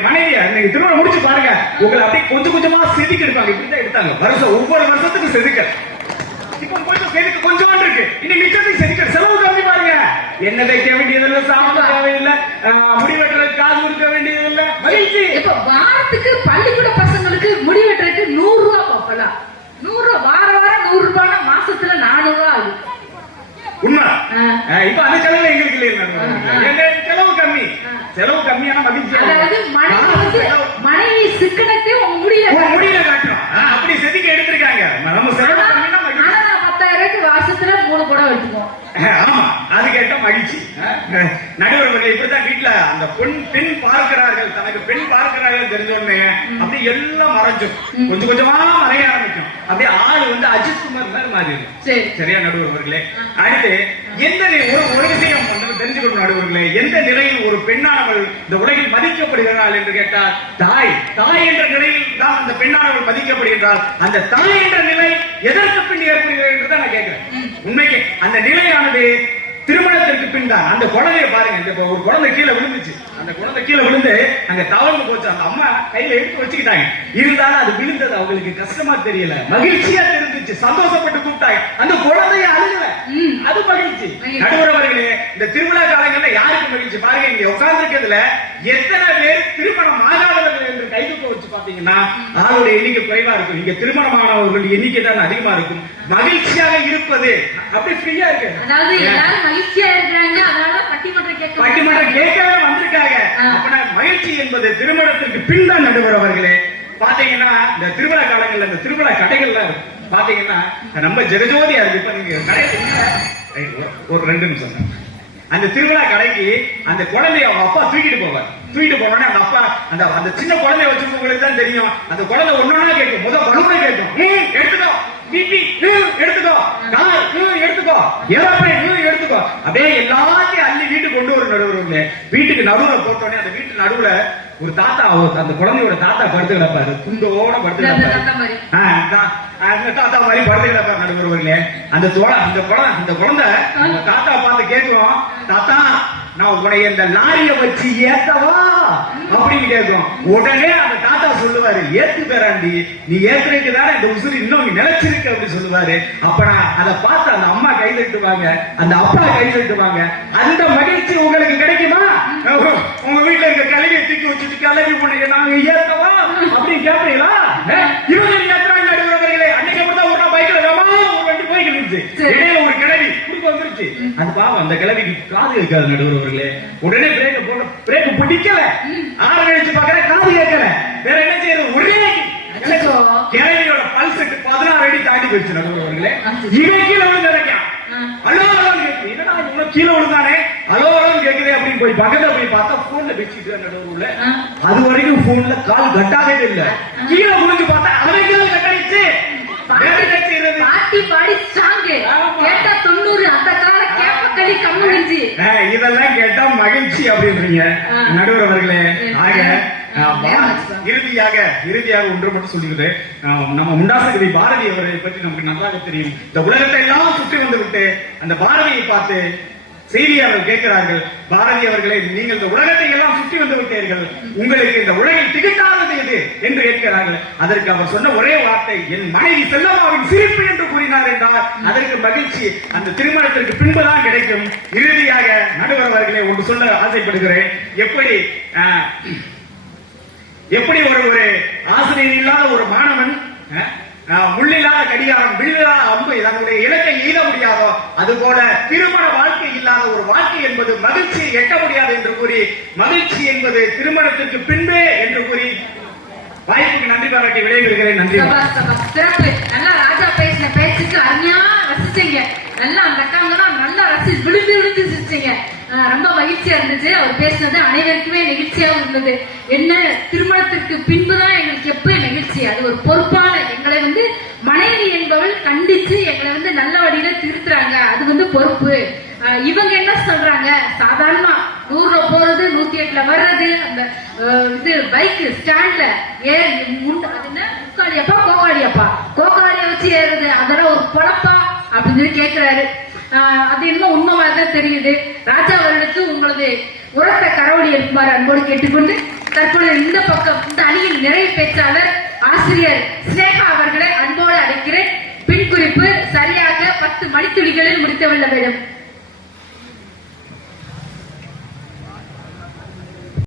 மனைவியை நீங்க திருமணம் முடிச்சு பாருங்க, உங்களை அப்படியே கொஞ்சம் கொஞ்சமா செதுக்கி எடுப்பாங்க. இப்படிதான் எடுத்தாங்க ஒவ்வொரு வருஷத்துக்கு செதுக்க. இப்ப கொஞ்சம் செதுக்க கொஞ்சம் இருக்கு, இன்னும் மிச்சத்துக்கு செதுக்க. செலவு கம்மி பாருங்க. என்ன வைக்க வேண்டியதில்லை, சாமான் தேவையில்லை, முடி வெட்டுறதுக்கு காசு கொடுக்க வேண்டியதில்லை. மகிழ்ச்சி. இப்ப வாரத்துக்கு பள்ளிக்கூட பசங்களுக்கு முடி வெட்டுறதுக்கு 100 ரூபாய் பார்க்கலாம். 100 ரூபாய் வாரம் 100 ரூபாய், மாசத்துல 400 ரூபாய் ஆகுது. உண்மை. இப்ப அந்த செலவு எங்களுக்கு இல்லை. செலவு கம்மி. செலவு கம்மியான மகிழ்ச்சி. அதாவது மனைவி சிக்கனத்தை உங்க முடியல காட்டுறோம். அப்படி செதுக்கி எடுத்திருக்காங்க. நம்ம செலவு கம்மினா 10,000 வருஷத்துல 3 படம் எடுத்துக்கோம். ஆமா, அது கேட்ட மகிழ்ச்சி. நடுவர்கள் இப்படிதான் வீட்டுல அந்த பெண் பார்க்கிறார்கள், தனக்கு பெண் பார்க்கிறார்கள் தெரிஞ்சோடனே அப்படி எல்லாம் மறைஞ்சும் கொஞ்சம் கொஞ்சமா மறைய ஆரம்பிக்கும். அப்படியே ஆள் வந்து அஜித் குமார் மாதிரி மாறி. சரியா நடுவர்களே? அடுத்து எந்த ஒரு விஷயம் தெரிஞ்சுக்கணும் நடுவர்களே, எந்த நிலையில் ஒரு பெண்ணானவள் இந்த உலகில் மதிக்கப்படுகிறாள் என்று கேட்டால் தாய் என்ற நிலையில் தான் அந்த பெண்ணானவள் மதிக்கப்படுகிறாள். அந்த தாய் என்ற நிலை எதற்கு பின் ஏற்படுகிறது என்றுதான் நான் கேட்கிறேன். உண்மைக்கு அந்த நிலையானது திருமணத்திற்கு பின் தான். அந்த குழந்தைய பாருங்க, ஒரு குழந்தை கீழே விழுந்துச்சு. அந்த குழந்தை கீழே விழுந்து அங்க தவறு போச்சு. அந்த அம்மா கையில எடுத்து வச்சுக்கிட்டாங்க. இருந்தாலும் அது விழுந்தது அவங்களுக்கு கஷ்டமா தெரியல, மகிழ்ச்சியா தெரிஞ்சிச்சு. சந்தோஷப்பட்டு கூப்பிட்டாங்க. அந்த குழந்தைய அழுகல, அது மகிழ்ச்சி. நடுவர்களே, இந்த திருவிழா காலங்கள்ல யாருக்கு மகிழ்ச்சி பாருங்க. இங்க உட்கார்ந்து இருக்கிறதுல எத்தனை பேர் திருமணம் ஆகாதவர்கள் என்று கைதுக்க வச்சு பாத்தீங்கன்னா ஆளுடைய எண்ணிக்கை குறைவா இருக்கும். இங்க திருமணமானவர்கள் எண்ணிக்கை தான் அதிகமா இருக்கும். மகிழ்ச்சியாக இருப்பது அப்படி ஃப்ரீயா இருக்கு. அதாவது எல்லாரும் மகிழ்ச்சியா இருக்கிறாங்க, அதனால பட்டிமன்றம் கேட்கவே வந்திருக்காங்க. அப்படின்னா மகிழ்ச்சி என்பது திருமணத்திற்கு பின் தான் நடுவர் அவர்களே. பாத்தீங்கன்னா இந்த திருவிழா காலங்கள்ல இந்த திருவிழா கடைகள்லாம் இருக்கும். பாத்தீங்கன்னா ரொம்ப ஜெகஜோதியா இருக்கு. இப்ப நீங்க கடையில ஒரு 2 நிமிஷம் அந்த திருவிழா கடைக்கு அந்த குழந்தைய அவங்க அப்பா தூக்கிட்டு போவார். தூக்கிட்டு போனோடனே அந்த அப்பா அந்த சின்ன குழந்தைய வச்சிருக்கவங்களுக்கு தான் தெரியும். அந்த குழந்தை ஒன்னொன்னா கேட்கும். பலூனை கேட்கும். எடுத்துக்கோ பிபி எடுத்துக்கோ, கார் எடுத்துக்கோ, ஏரோப்ளேன் எடுத்துக்கோ. அப்படியே எல்லாத்தையும் அள்ளி வீட்டுக்கு கொண்டு ஒரு நடுவுல வீட்டுக்கு நடுவுல போட்டோடனே அந்த வீட்டு நடுவுல ஒரு தாத்தா, அந்த குழந்தையோட தாத்தா படுத்து கிடப்பாரு. குண்டோட படுத்து கிடப்பாரு. அந்த தாத்தா மாதிரி படுத்து கிடப்பாரு நடுவர்களே. அந்த குழந்தை அந்த தாத்தா பார்த்து கேட்கும், தாத்தா நான் உடைய இந்த லாரிய வச்சு ஏத்தவா அப்படின்னு கேட்கும். உடனே அந்த தாத்தா சொல்லுவாரு, ஏத்து பேராண்டி, நீ ஏத்துறதுக்கு தானே இந்த உசுறு இன்னும் நிலைச்சிருக்கு அப்படின்னு சொல்லுவாரு. அப்ப அதை பார்த்து அந்த அம்மா கை தட்டுவாங்க, அந்த அப்பா கை தட்டுவாங்க. அந்த மகிழ்ச்சி உங்களுக்கு கிடைக்குமா? உங்க வீட்டுல இருக்க கல்வியை தூக்கி வச்சுட்டு கல்வி பண்ணி நாங்க ஏத்தவா அப்படின்னு கேட்பீங்களா? இவங்க ஏத்துறாங்க நடுவர்களே. அன்னைக்கு அப்படிதான் ஒரு பைக்ல ஒரு வண்டி போய்கிட்டு இருந்துச்சு. இடையில ஒரு கிளவி குறுக்க வந்துருச்சு. அந்த பாவம் அந்த கிளவிக்கு காது கேட்காது நடுவர்களே. உடனே பிரேக் பிடிக்கல. ஆறு கழிச்சு பாக்குற காது கேட்கல. வேற என்ன செய்யறது? ஒரே கிளவியோட பல்ஸ் 16 அடி தாண்டி போயிடுச்சு நடுவர்களே. இவன் கீழே விழுந்து நினைக்கான். அலோலம் கேட்குது. என்னடா இவ்வளவு கீழே விழுந்தானே அலோலம் கேட்குது அப்படின்னு போய் பக்கத்துல போய் பார்த்தா போன்ல பேசிட்டு நடுவர்களே. அது வரைக்கும் போன்ல கால் கட்டாவே இல்லை. கீழே விழுந்து பார்த்தா அவனுக்கு கட்டாயிடுச்சு. பாட்டி பாடி சாங் கேட்டா 90 அந்த கால கேப்பக்களி கம்மு நெஞ்சி இதெல்லாம் கேட்டா மகிழ்ச்சி அப்படின்றீங்க நடுவர் அவர்களே. ஆக இறுதியாக ஒன்று மட்டும் சொல்லிக்கிட்டு, நம்ம முண்டாசகவி பாரதி அவரை பற்றி நமக்கு நன்றாக தெரியும். இந்த உலகத்தை எல்லாம் சுற்றி வந்து விட்டு அந்த பாரதியை பார்த்து செய்தியாளர்கள் கேட்கிறார்கள், பாரதி அவர்களே நீங்கள் இந்த உலகத்தை எல்லாம் சுற்றி வந்து விட்டீர்கள், உங்களுக்கு இந்த உலகில் திகட்டானது எது என்று கேட்கிறார்கள். அதற்கு அவர் சொன்ன ஒரே வார்த்தை, என் மனைவி செல்லம்மாவின் சிரிப்பு என்று கூறினார் என்றால் அதற்கு மகிழ்ச்சி அந்த திருமணத்திற்கு பின்புதான் கிடைக்கும். இறுதியாக நடுவர் அவர்களே ஒன்று சொல்ல ஆசைப்படுகிறேன். எப்படி ஒரு ஆசிரியர் இல்லாத ஒரு மாணவன் முள்ளில்லாத கடிகாரம் விழுதாத அம்பு தன்னுடைய இலக்கை எய்த முடியாதோ அதுபோல திருமண வாழ்க்கை இல்லாத ஒரு வாழ்க்கை என்பது மகிழ்ச்சியை எட்ட முடியாது என்று கூறி, மகிழ்ச்சி என்பது திருமணத்திற்கு பின்பே என்று கூறி வாய்ப்புக்கு நன்றி பாராட்டி விடைபெறுகிறேன். நன்றி. சிறப்பு. நல்லா ராஜா பேசின பேச்சுக்கு அருமையா ரசிச்சீங்க. நல்லா அந்த அக்காங்க தான் நல்லா விழுந்து சிரிச்சீங்க. ரொம்ப மகிழ்ச்சியா இருந்துச்சு. அவர் பேசினது அனைவருக்குமே நெகிழ்ச்சியாகவும் இருந்தது. என்ன திருமணத்திற்கு பின்புதான் எங்களுக்கு எப்பயும் நெகிழ்ச்சி. அது ஒரு பொறுப்பான எங்களை மனைவி என்பவள் கண்டிச்சு எங்களை நல்ல வழியில திருத்துறாங்க. அது பொறுப்பு. இவங்க என்ன சொல்றாங்க, சாதாரணமா 100 போறது 108 வர்றது, அந்த பைக் ஸ்டாண்ட்ல முக்காளியப்பா கோக்காளிய வச்சு ஏறுறது, அதெல்லாம் ஒரு பொழப்பா அப்படின்னு கேட்கிறாரு. அது இன்னும் உண்மைதான் தெரியுது. ராஜா அவர்களுக்கு உங்களது உரத்த கரவொலி இருக்குமாறு அன்போடு கேட்டுக்கொண்டு தற்பொழுது இந்த பக்கம் இந்த அணியின் நிறைவு பேச்சாளர் ஆசிரியர் ஸ்னேகா அவர்களை அன்போடு அழைக்கிறேன். பின் குறிப்பு சரியாக 10 மணித்துளிகளில் முடித்து வெல்ல வேண்டும்.